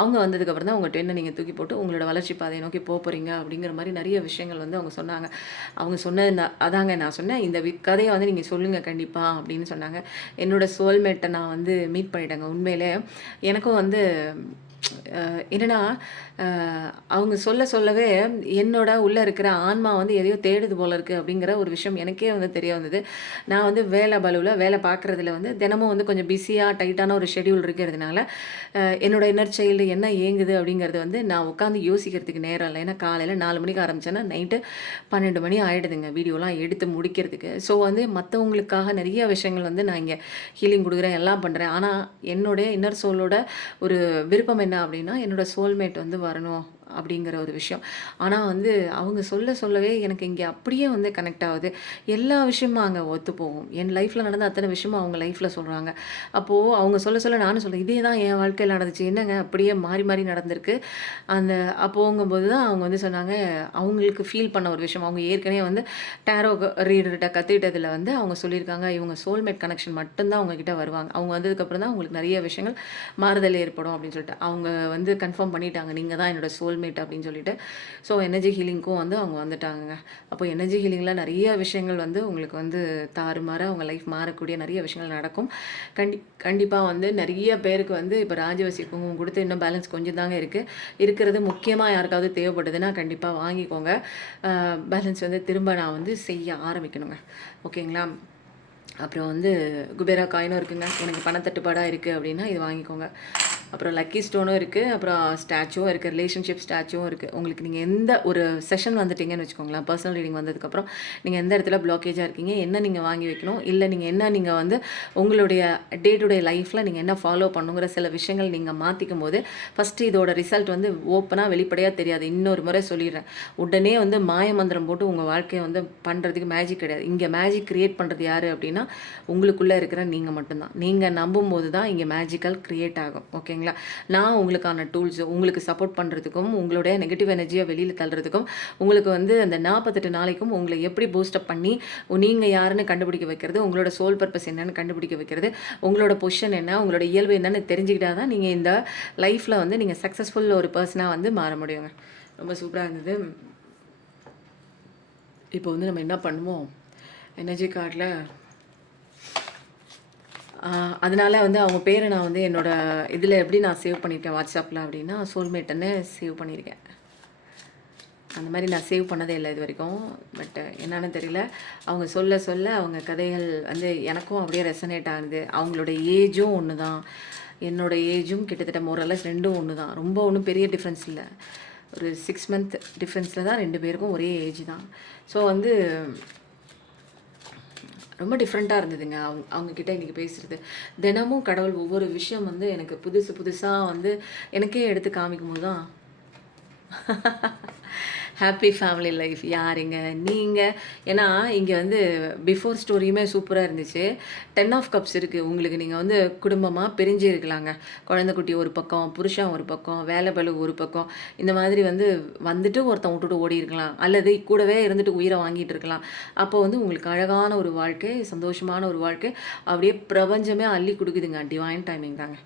அவங்க வந்ததுக்கப்புறம் தான் உங்கள் ட்வின்னை நீங்கள் தூக்கி போட்டு உங்களோட வளர்ச்சி பாதையை நோக்கி போகிறீங்க அப்படிங்கிற மாதிரி நிறைய விஷயங்கள் வந்து அவங்க சொன்னாங்க. அவங்க சொன்னது அதாங்க நான் சொன்னேன், இந்த கதையை வந்து நீங்கள் சொல்லுங்கள் கண்டிப்பாக அப்படின்னு சொன்னாங்க. என்னோடய சோல்மேட்டை நான் வந்து மீட் பண்ணிட்டேங்க. உண்மையிலே எனக்கும் வந்து என்னென்னா, அவங்க சொல்லவே என்னோட உள்ளே இருக்கிற ஆன்மா வந்து எதையோ தேடுது போல இருக்குது அப்படிங்கிற ஒரு விஷயம் எனக்கே வந்து தெரிய வந்தது. நான் வந்து வேலை பளுவில் வேலை பார்க்குறதுல வந்து தினமும் வந்து கொஞ்சம் பிஸியாக டைட்டான ஒரு ஷெடியூல் இருக்கிறதுனால என்னோட இன்னர் சைல்டு என்ன ஏங்குது அப்படிங்கிறது வந்து நான் உட்காந்து யோசிக்கிறதுக்கு நேரம் இல்லை. ஏன்னா காலையில் 4 மணிக்கு ஆரம்பித்தேன்னா நைட்டு 12 மணி ஆகிடுதுங்க வீடியோலாம் எடுத்து முடிக்கிறதுக்கு. ஸோ வந்து மற்றவங்களுக்காக நிறைய விஷயங்கள் வந்து நான் இங்கே ஹீலிங் கொடுக்குறேன், எல்லாம் பண்ணுறேன். ஆனால் என்னுடைய இன்னர் சோலோட ஒரு விருப்பம் என்ன அப்படின்னா, என்னோட சோல்மேட் வந்து வரணும் அப்படிங்கிற ஒரு விஷயம். ஆனால் வந்து அவங்க சொல்லவே எனக்கு இங்கே அப்படியே வந்து கனெக்ட் ஆகுது. எல்லா விஷயமும் அங்கே ஒத்து போகும். என் லைஃப்பில் நடந்த அத்தனை விஷயமும் அவங்க லைஃப்பில் சொல்கிறாங்க. அப்போது அவங்க சொல்ல நானும் சொல்கிறேன், இதே தான் என் வாழ்க்கையில் நடந்துச்சு, என்னங்க அப்படியே மாறி நடந்திருக்கு. அந்த அப்போங்கும்போது தான் அவங்க வந்து சொன்னாங்க, அவங்களுக்கு ஃபீல் பண்ண ஒரு விஷயம். அவங்க ஏற்கனவே வந்து டேரோ ரீடர்கிட்ட கற்றுக்கிட்டதில் வந்து அவங்க சொல்லியிருக்காங்க, இவங்க சோல்மேட் கனெக்ஷன் மட்டும்தான் அவங்கக்கிட்ட வருவாங்க. அவங்க வந்ததுக்கப்புறம் தான் அவங்களுக்கு நிறைய விஷயங்கள் மாறுதல் ஏற்படும் அப்படின்னு சொல்லிட்டு அவங்க வந்து கன்ஃபார்ம் பண்ணிட்டாங்க, நீங்கள் தான் என்னோட சோல்மேட் அப்படின்னு சொல்லிட்டு. ஸோ எனர்ஜி ஹீலிங்க்கும் வந்து அவங்க வந்துட்டாங்க. அப்போ எனர்ஜி ஹீலிங்கில் நிறைய விஷயங்கள் வந்து உங்களுக்கு வந்து தாறுமாற அவங்க லைஃப் மாறக்கூடிய நிறைய விஷயங்கள் நடக்கும். கண்டிப்பாக வந்து நிறைய பேருக்கு வந்து இப்போ ராஜவசி குங்குமம் கொடுத்து இன்னும் பேலன்ஸ் கொஞ்சம் தாங்க இருக்கிறது. முக்கியமாக யாருக்காவது தேவைப்படுதுன்னா கண்டிப்பாக வாங்கிக்கோங்க. பேலன்ஸ் வந்து திரும்ப நான் வந்து செய்ய ஆரம்பிக்கணுங்க. ஓகேங்களா? அப்புறம் வந்து குபேரா காயினும் இருக்குங்க. எனக்கு பணத்தட்டுப்பாடாக இருக்குது அப்படின்னா இது வாங்கிக்கோங்க. அப்புறம் லக்கி ஸ்டோனும் இருக்குது, அப்புறம் ஸ்டாச்சுவும் இருக்குது, ரிலேஷன்ஷிப் ஸ்டாச்சுவும் இருக்குது. உங்களுக்கு நீங்கள் எந்த ஒரு செஷன் வந்துட்டீங்கன்னு வச்சுக்கோங்களேன், பர்சனல் ரீடிங் வந்ததுக்கப்புறம் நீங்கள் எந்த இடத்துல பிளாக்கேஜாக இருக்கீங்க, என்ன நீங்கள் வாங்கி வைக்கணும், இல்லை நீங்கள் வந்து உங்களுடைய டே டு டே லைஃப்பில் நீங்கள் என்ன ஃபாலோ பண்ணுங்கிற சில விஷயங்கள் நீங்கள் மாற்றிக்கும் போது ஃபஸ்ட்டு இதோட ரிசல்ட் வந்து ஓப்பனாக வெளிப்படையாக தெரியாது. இன்னொரு முறை சொல்லிடுறேன், உடனே வந்து மாய மந்திரம் போட்டு உங்கள் வாழ்க்கையை வந்து பண்ணுறதுக்கு மேஜிக் கிடையாது. இங்கே மேஜிக் க்ரியேட் பண்ணுறது யார் அப்படின்னா உங்களுக்குள்ளே இருக்கிற நீங்கள் மட்டும்தான். நீங்கள் நம்பும்போது தான் இங்கே மேஜிக்கல் க்ரியேட் ஆகும். ஓகேங்களா? நான் உங்களுக்கான டூல்ஸ் உங்களுக்கு சப்போர்ட் பண்ணுறதுக்கும் உங்களுடைய நெகட்டிவ் எனர்ஜியை வெளியில் தள்ளுறதுக்கும் உங்களுக்கு வந்து அந்த 48 நாளைக்கும் உங்களை எப்படி பூஸ்டப் பண்ணி நீங்கள் யாருன்னு கண்டுபிடிக்க வைக்கிறது, உங்களோட சோல் பர்பஸ் என்னன்னு கண்டுபிடிக்க வைக்கிறது, உங்களோட பொசிஷன் என்ன, உங்களோட இயல்பு என்னன்னு தெரிஞ்சுக்கிட்டா தான் நீங்கள் இந்த லைஃப்பில் வந்து நீங்கள் சக்ஸஸ்ஃபுல் ஒரு பர்சனாக வந்து மாற முடியுங்க. ரொம்ப சூப்பராக இருந்தது. இப்போ வந்து நம்ம என்ன பண்ணுவோம், எனர்ஜி கார்டில் அதனால வந்து அவங்க பேரை நான் வந்து என்னோடய இதில் எப்படி நான் சேவ் பண்ணியிருக்கேன் வாட்ஸ்அப்பில் அப்படின்னா சோல்மேட்டுன்னு சேவ் பண்ணியிருக்கேன். அந்த மாதிரி நான் சேவ் பண்ணதே இல்லை இது வரைக்கும். பட் என்னன்னு தெரியல, அவங்க சொல்ல சொல்ல அவங்க கதைகள் வந்து எனக்கும் அப்படியே ரெசனேட் ஆகுது. அவங்களோட ஏஜும் ஒன்று தான், என்னோடய ஏஜும் கிட்டத்தட்ட மோரலஸ் ரெண்டும் ஒன்று தான். ரொம்ப ஒன்றும் பெரிய டிஃப்ரென்ஸ் இல்லை, ஒரு 6 மந்த் டிஃப்ரென்ஸில் தான் 2 பேருக்கும் ஒரே ஏஜ் தான். ஸோ வந்து ரொம்ப டிஃப்ரெண்ட்டாக இருந்ததுங்க அவங்கக்கிட்ட இன்றைக்கி பேசுகிறது. தினமும் கடவுள் ஒவ்வொரு விஷயம் வந்து எனக்கு புதுசாக வந்து எனக்கே எடுத்து காமிக்கும் போது தான் ஹாப்பி ஃபேமிலி லைஃப் யாருங்க நீங்கள். ஏன்னா இங்கே வந்து பிஃபோர் ஸ்டோரியுமே சூப்பராக இருந்துச்சு. 10 ஆஃப் கப்ஸ் இருக்குது உங்களுக்கு. நீங்கள் வந்து குடும்பமாக பிரிஞ்சு இருக்கலாங்க. குழந்தை குட்டி ஒரு பக்கம், புருஷன் ஒரு பக்கம், வேலை பளு ஒரு பக்கம், இந்த மாதிரி வந்துட்டு ஒருத்தன் விட்டுட்டு ஓடி இருக்கலாம், அல்லது கூடவே இருந்துட்டு உயிரை வாங்கிட்டு இருக்கலாம். அப்போ வந்து உங்களுக்கு அழகான ஒரு வாழ்க்கை, சந்தோஷமான ஒரு வாழ்க்கை அப்படியே பிரபஞ்சமே அள்ளி கொடுக்குதுங்க. டிவைன் டைமிங் தாங்க.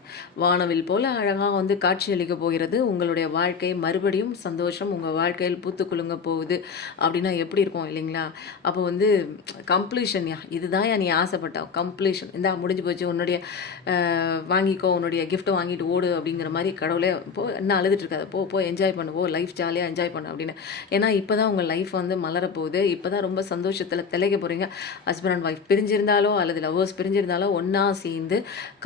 வானவில் போல் அழகாக வந்து காட்சி அளிக்க போகிறது உங்களுடைய வாழ்க்கை. மறுபடியும் சந்தோஷம் உங்கள் வாழ்க்கையில் குலுங்க போகுது அப்படின்னா எப்படி இருக்கும் இல்லைங்களா? அப்போ வந்து கம்ப்ளீஷன், இதுதான் நீ ஆசைப்பட்டா கம்ப்ளீஷன், இந்தா முடிஞ்சு போச்சு, உன்னுடைய வாங்கிக்கோ, உன்னுடைய கிஃப்ட்டை வாங்கிட்டு ஓடு அப்படிங்கிற மாதிரி கடவுளே என்ன அழுதுட்டு இருக்காது, போ என்ஜாய் பண்ணுவோம், லைஃப் ஜாலியாக என்ஜாய் பண்ணு அப்படின்னு. ஏன்னா இப்போ தான் உங்கள் லைஃப் வந்து மலரப்போகுது. இப்போ தான் ரொம்ப சந்தோஷத்தில் திளைக்க போகிறீங்க. ஹஸ்பண்ட் அண்ட் ஒய்ஃப் பிரிஞ்சிருந்தாலோ அல்லது லவ்வர்ஸ் பிரிஞ்சிருந்தாலோ ஒன்றா சேர்ந்து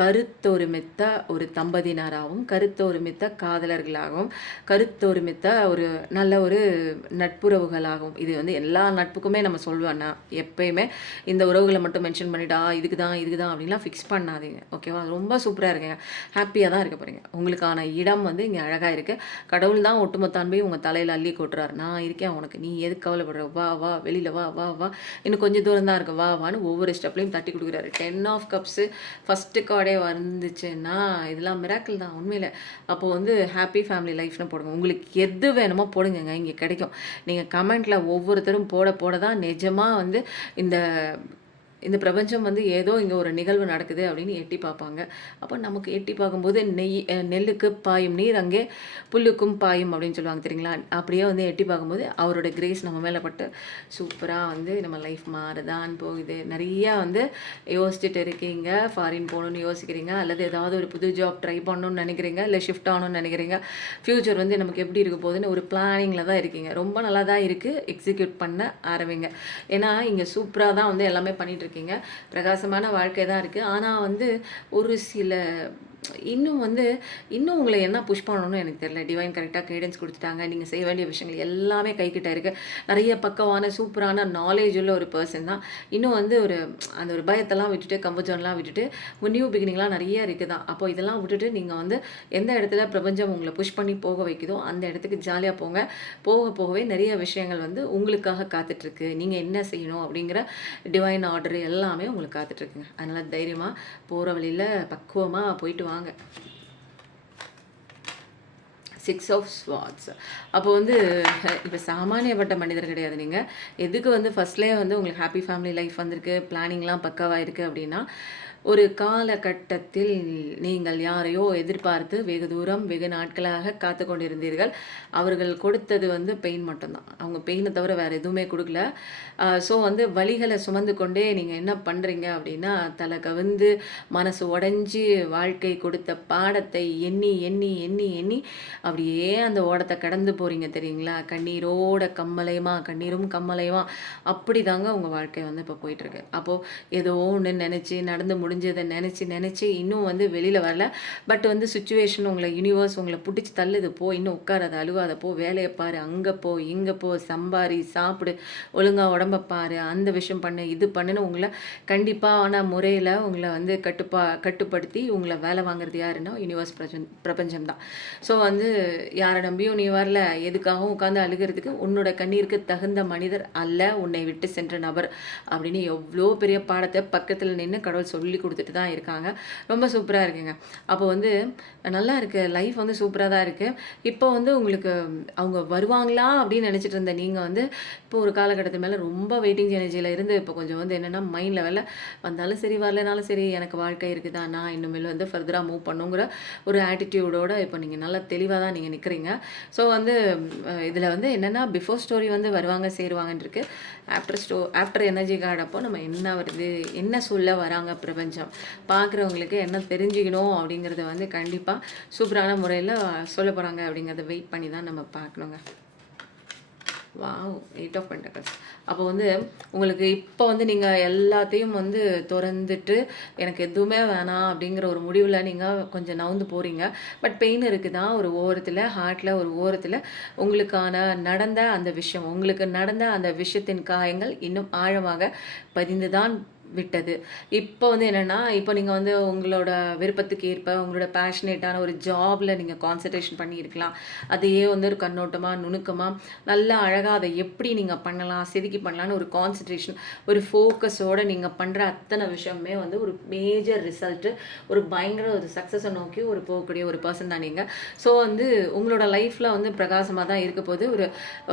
கருத்தொருமித்த ஒரு தம்பதியினராகவும் கருத்தொருமித்த காதலர்களாகவும் கருத்தொருமித்த ஒரு நல்ல ஒரு நட்புறவுகளாகும். இது வந்து எல்லா நட்புக்குமே நம்ம சொல்லுவேன்னா எப்பயுமே இந்த உறவுகளை மட்டும் மென்ஷன் பண்ணிட்டா இதுக்கு தான் அப்படின்லாம் ஃபிக்ஸ் பண்ணாதீங்க. ஓகேவா? ரொம்ப சூப்பராக இருக்குங்க. ஹாப்பியாக தான் இருக்க போகிறீங்க. உங்களுக்கான இடம் வந்து இங்கே அழகாக இருக்குது. கடவுள் தான் ஒட்டுமொத்த அன்பையும் உங்கள் தலையில் அள்ளி கொட்டுறாரு. நான் இருக்கேன் உனக்கு, நீ எதுக்கு கவலைப்படுற, வா வெளியில் வா இன்னும் கொஞ்சம் தூரம் தான் இருக்கு, வான்னு ஒவ்வொரு ஸ்டெப்லையும் தட்டி கொடுக்குறாரு. 10 ஆஃப் கப்ஸு ஃபஸ்ட்டு கார்டே வந்துச்சுன்னா இதெல்லாம் மிராக்கிள் தான் உண்மையில். அப்போது வந்து ஹாப்பி ஃபேமிலி லைஃப்னு போடுங்க. உங்களுக்கு எது வேணுமோ போடுங்க, இங்கே கிடைக்கும். நீங்கள் கமெண்ட்டில் ஒவ்வொருத்தரும் போட தான் நிஜமாக வந்து இந்த பிரபஞ்சம் வந்து ஏதோ இங்கே ஒரு நிகழ்வு நடக்குது அப்படின்னு எட்டி பார்ப்பாங்க. அப்போ நமக்கு எட்டி பார்க்கும்போது நெல்லுக்கு பாயும் நீர் அங்கே புல்லுக்கும் பாயும் அப்படின்னு சொல்லுவாங்க தெரியுங்களா? அப்படியே வந்து எட்டி பார்க்கும்போது அவரோட கிரேஸ் நம்ம மேலே பட்டு சூப்பராக வந்து நம்ம லைஃப் மாறுதான் போகுது. நிறையா வந்து யோசிச்சுட்டு இருக்கீங்க, ஃபாரின் போகணுன்னு யோசிக்கிறீங்க, அல்லது ஏதாவது ஒரு புது ஜாப் ட்ரை பண்ணணும்னு நினைக்கிறீங்க, இல்லை ஷிஃப்ட் ஆகணும்னு நினைக்கிறீங்க. ஃப்யூச்சர் வந்து நமக்கு எப்படி இருக்க போகுதுன்னு ஒரு பிளானிங்கில் தான் இருக்கீங்க. ரொம்ப நல்லா தான் இருக்குது, எக்ஸிக்யூட் பண்ண ஆரம்பிங்க. ஏன்னா இங்கே சூப்பராக தான் வந்து எல்லாமே பண்ணிட்டு இருக்கீங்க. பிரகாசமான வாழ்க்கை தான் இருக்குது. ஆனால் வந்து ஒரு சில இன்னும் உங்களை என்ன புஷ் பண்ணணும்னு எனக்கு தெரியல. டிவைன் கரெக்டாக கைடன்ஸ் கொடுத்துட்டாங்க. நீங்கள் செய்ய வேண்டிய விஷயங்கள் எல்லாமே கைக்கிட்ட இருக்குது. நிறைய பக்கவான சூப்பரான நாலேஜ் உள்ள ஒரு பர்சன் தான். இன்னும் வந்து அந்த ஒரு பயத்தெல்லாம் விட்டுட்டு, கம்பஜோன்லாம் விட்டுட்டு நியூ பிகினிங்லாம் நிறைய இருக்குது தான். அப்போ இதெல்லாம் விட்டுட்டு நீங்கள் வந்து எந்த இடத்துல பிரபஞ்சம் உங்களை புஷ் பண்ணி போக வைக்குதோ அந்த இடத்துக்கு ஜாலியாக போங்க. போகவே நிறைய விஷயங்கள் வந்து உங்களுக்காக காத்துட்ருக்கு. நீங்கள் என்ன செய்யணும் அப்படிங்கிற டிவைன் ஆர்டர் எல்லாமே உங்களுக்கு காத்துட்ருக்குங்க. அதனால் தைரியமாக போகிற வழியில் பக்குவமாக போயிட்டு வாங்க. 6 ஆஃப் ஸ்வார்ட்ஸ். அப்போ வந்து இப்போ சாமானியப்பட்ட மனிதர் கிடையாது. நீங்கள் எதுக்கு வந்து ஃபஸ்ட்லேயே வந்து உங்களுக்கு ஹாப்பி ஃபேமிலி லைஃப் வந்திருக்கு, பிளானிங்லாம் பக்காவாக இருக்குது அப்படின்னா ஒரு காலகட்டத்தில் நீங்கள் யாரையோ எதிர்பார்த்து வெகு தூரம் வெகு நாட்களாக காத்து கொண்டிருந்தீர்கள். அவர்கள் கொடுத்தது வந்து பெயின் மட்டும்தான். அவங்க பெயினை தவிர வேறு எதுவுமே கொடுக்கல. ஸோ வந்து வலிகளை சுமந்து கொண்டே நீங்கள் என்ன பண்ணுறீங்க அப்படின்னா தலை கவிந்து மனசு உடஞ்சி வாழ்க்கை கொடுத்த பாடத்தை எண்ணி எண்ணி எண்ணி எண்ணி அப்படியே அந்த ஓடத்தை கடந்து போகிறீங்க தெரியுங்களா? கண்ணீரும் கம்மலையுமா அப்படி தாங்க உங்கள் வாழ்க்கை வந்து இப்போ போயிட்டுருக்கு. அப்போது ஏதோ ஒன்று நினச்சி நடந்து முடிஞ்சு முடிஞ்சதை நினச்சி இன்னும் வந்து வெளியில் வரல. பட் வந்து சுச்சுவேஷன் உங்களை யூனிவர்ஸ் உங்களை பிடிச்சி தள்ளுது. போ, இன்னும் உட்காராத, அழுவாத, போ, வேலையை பாரு, அங்கே போ, இங்கே போ, சம்பாரி, சாப்பிடு, ஒழுங்காக உடம்ப பாரு, அந்த விஷயம் பண்ணு, இது பண்ணுன்னு உங்களை கண்டிப்பான முறையில் உங்களை வந்து கட்டுப்படுத்தி உங்களை வேலை வாங்குறது யாருன்னா யூனிவர்ஸ் பிரபஞ்சம் தான். ஸோ வந்து யாரை நம்பியும் நீ வரல, எதுக்காகவும் உட்காந்து அழுகிறதுக்கு உன்னோட கண்ணீருக்கு தகுந்த மனிதர் அல்ல உன்னை விட்டு சென்ற நபர் அப்படின்னு எவ்வளோ பெரிய பாடத்தை பக்கத்தில் நின்று கடவுள் சொல்லி கொடுத்துட்டு தான் இருக்காங்க. ரொம்ப சூப்பராக இருக்குங்க. அப்போ வந்து நல்லா இருக்குது, லைஃப் வந்து சூப்பராக தான் இருக்குது. இப்போ வந்து உங்களுக்கு அவங்க வருவாங்களா அப்படின்னு நினச்சிட்டு இருந்த நீங்கள் வந்து இப்போ ஒரு காலகட்டத்து மேலே ரொம்ப வெயிட்டிங் எனர்ஜியில் இருந்து இப்போ கொஞ்சம் வந்து என்னென்னா மைண்ட் லெவலில் வந்தாலும் சரி வரலனாலும் சரி எனக்கு வாழ்க்கை இருக்குதா, நான் இனிமேல் வந்து ஃபர்தராக மூவ் பண்ணுங்கிற ஒரு ஆட்டிடியூடோட இப்போ நீங்கள் நல்லா தெளிவாக தான் நீங்கள் நிற்கிறீங்க. ஸோ வந்து இதில் வந்து என்னென்னா பிஃபோர் ஸ்டோரி வந்து வருவாங்க சேருவாங்கன்னு இருக்கு. ஆஃப்டர் எனர்ஜி கார்டு அப்போ நம்ம என்ன வருது, என்ன சொல்ல வராங்க பிரபஞ்சம், பார்க்குறவங்களுக்கு என்ன தெரிஞ்சுக்கணும் அப்படிங்கிறத வந்து கண்டிப்பாக சூப்பரான முறையில் சொல்ல போகிறாங்க அப்படிங்கிறத வெயிட் பண்ணி தான் நம்ம பார்க்கணுங்க. Wow, 8 of pentacles. அப்போ வந்து உங்களுக்கு இப்போ வந்து நீங்கள் எல்லாத்தையும் வந்து திறந்துட்டு எனக்கு எதுவுமே வேணாம் அப்படிங்கிற ஒரு முடிவில் நீங்கள் கொஞ்சம் நவுந்து போகிறீங்க. பட் பெயின் இருக்குது தான் ஒரு ஓரத்தில், ஹார்ட்டில் ஒரு ஓரத்தில். உங்களுக்கு நடந்த அந்த விஷயத்தின் காயங்கள் இன்னும் ஆழமாக பதிந்து தான் விட்டது. இப்போ வந்து என்னென்னா, இப்போ நீங்கள் வந்து உங்களோட விருப்பத்துக்கு ஏற்ப உங்களோட பேஷனேட்டான ஒரு ஜாபில் நீங்கள் கான்சன்ட்ரேஷன் பண்ணியிருக்கலாம். அதையே வந்து ஒரு கண்ணோட்டமாக நுணுக்கமாக நல்லா அழகாக அதை எப்படி நீங்கள் பண்ணலாம், செதுக்கி பண்ணலான்னு ஒரு கான்சன்ட்ரேஷன், ஒரு ஃபோக்கஸோடு நீங்கள் பண்ணுற அத்தனை விஷயமே வந்து ஒரு மேஜர் ரிசல்ட்டு, ஒரு பயங்கர ஒரு சக்ஸஸை நோக்கி போகக்கூடிய ஒரு பர்சன் தான் நீங்கள். ஸோ வந்து உங்களோட லைஃப்பில் வந்து பிரகாசமாக தான் இருக்க போது.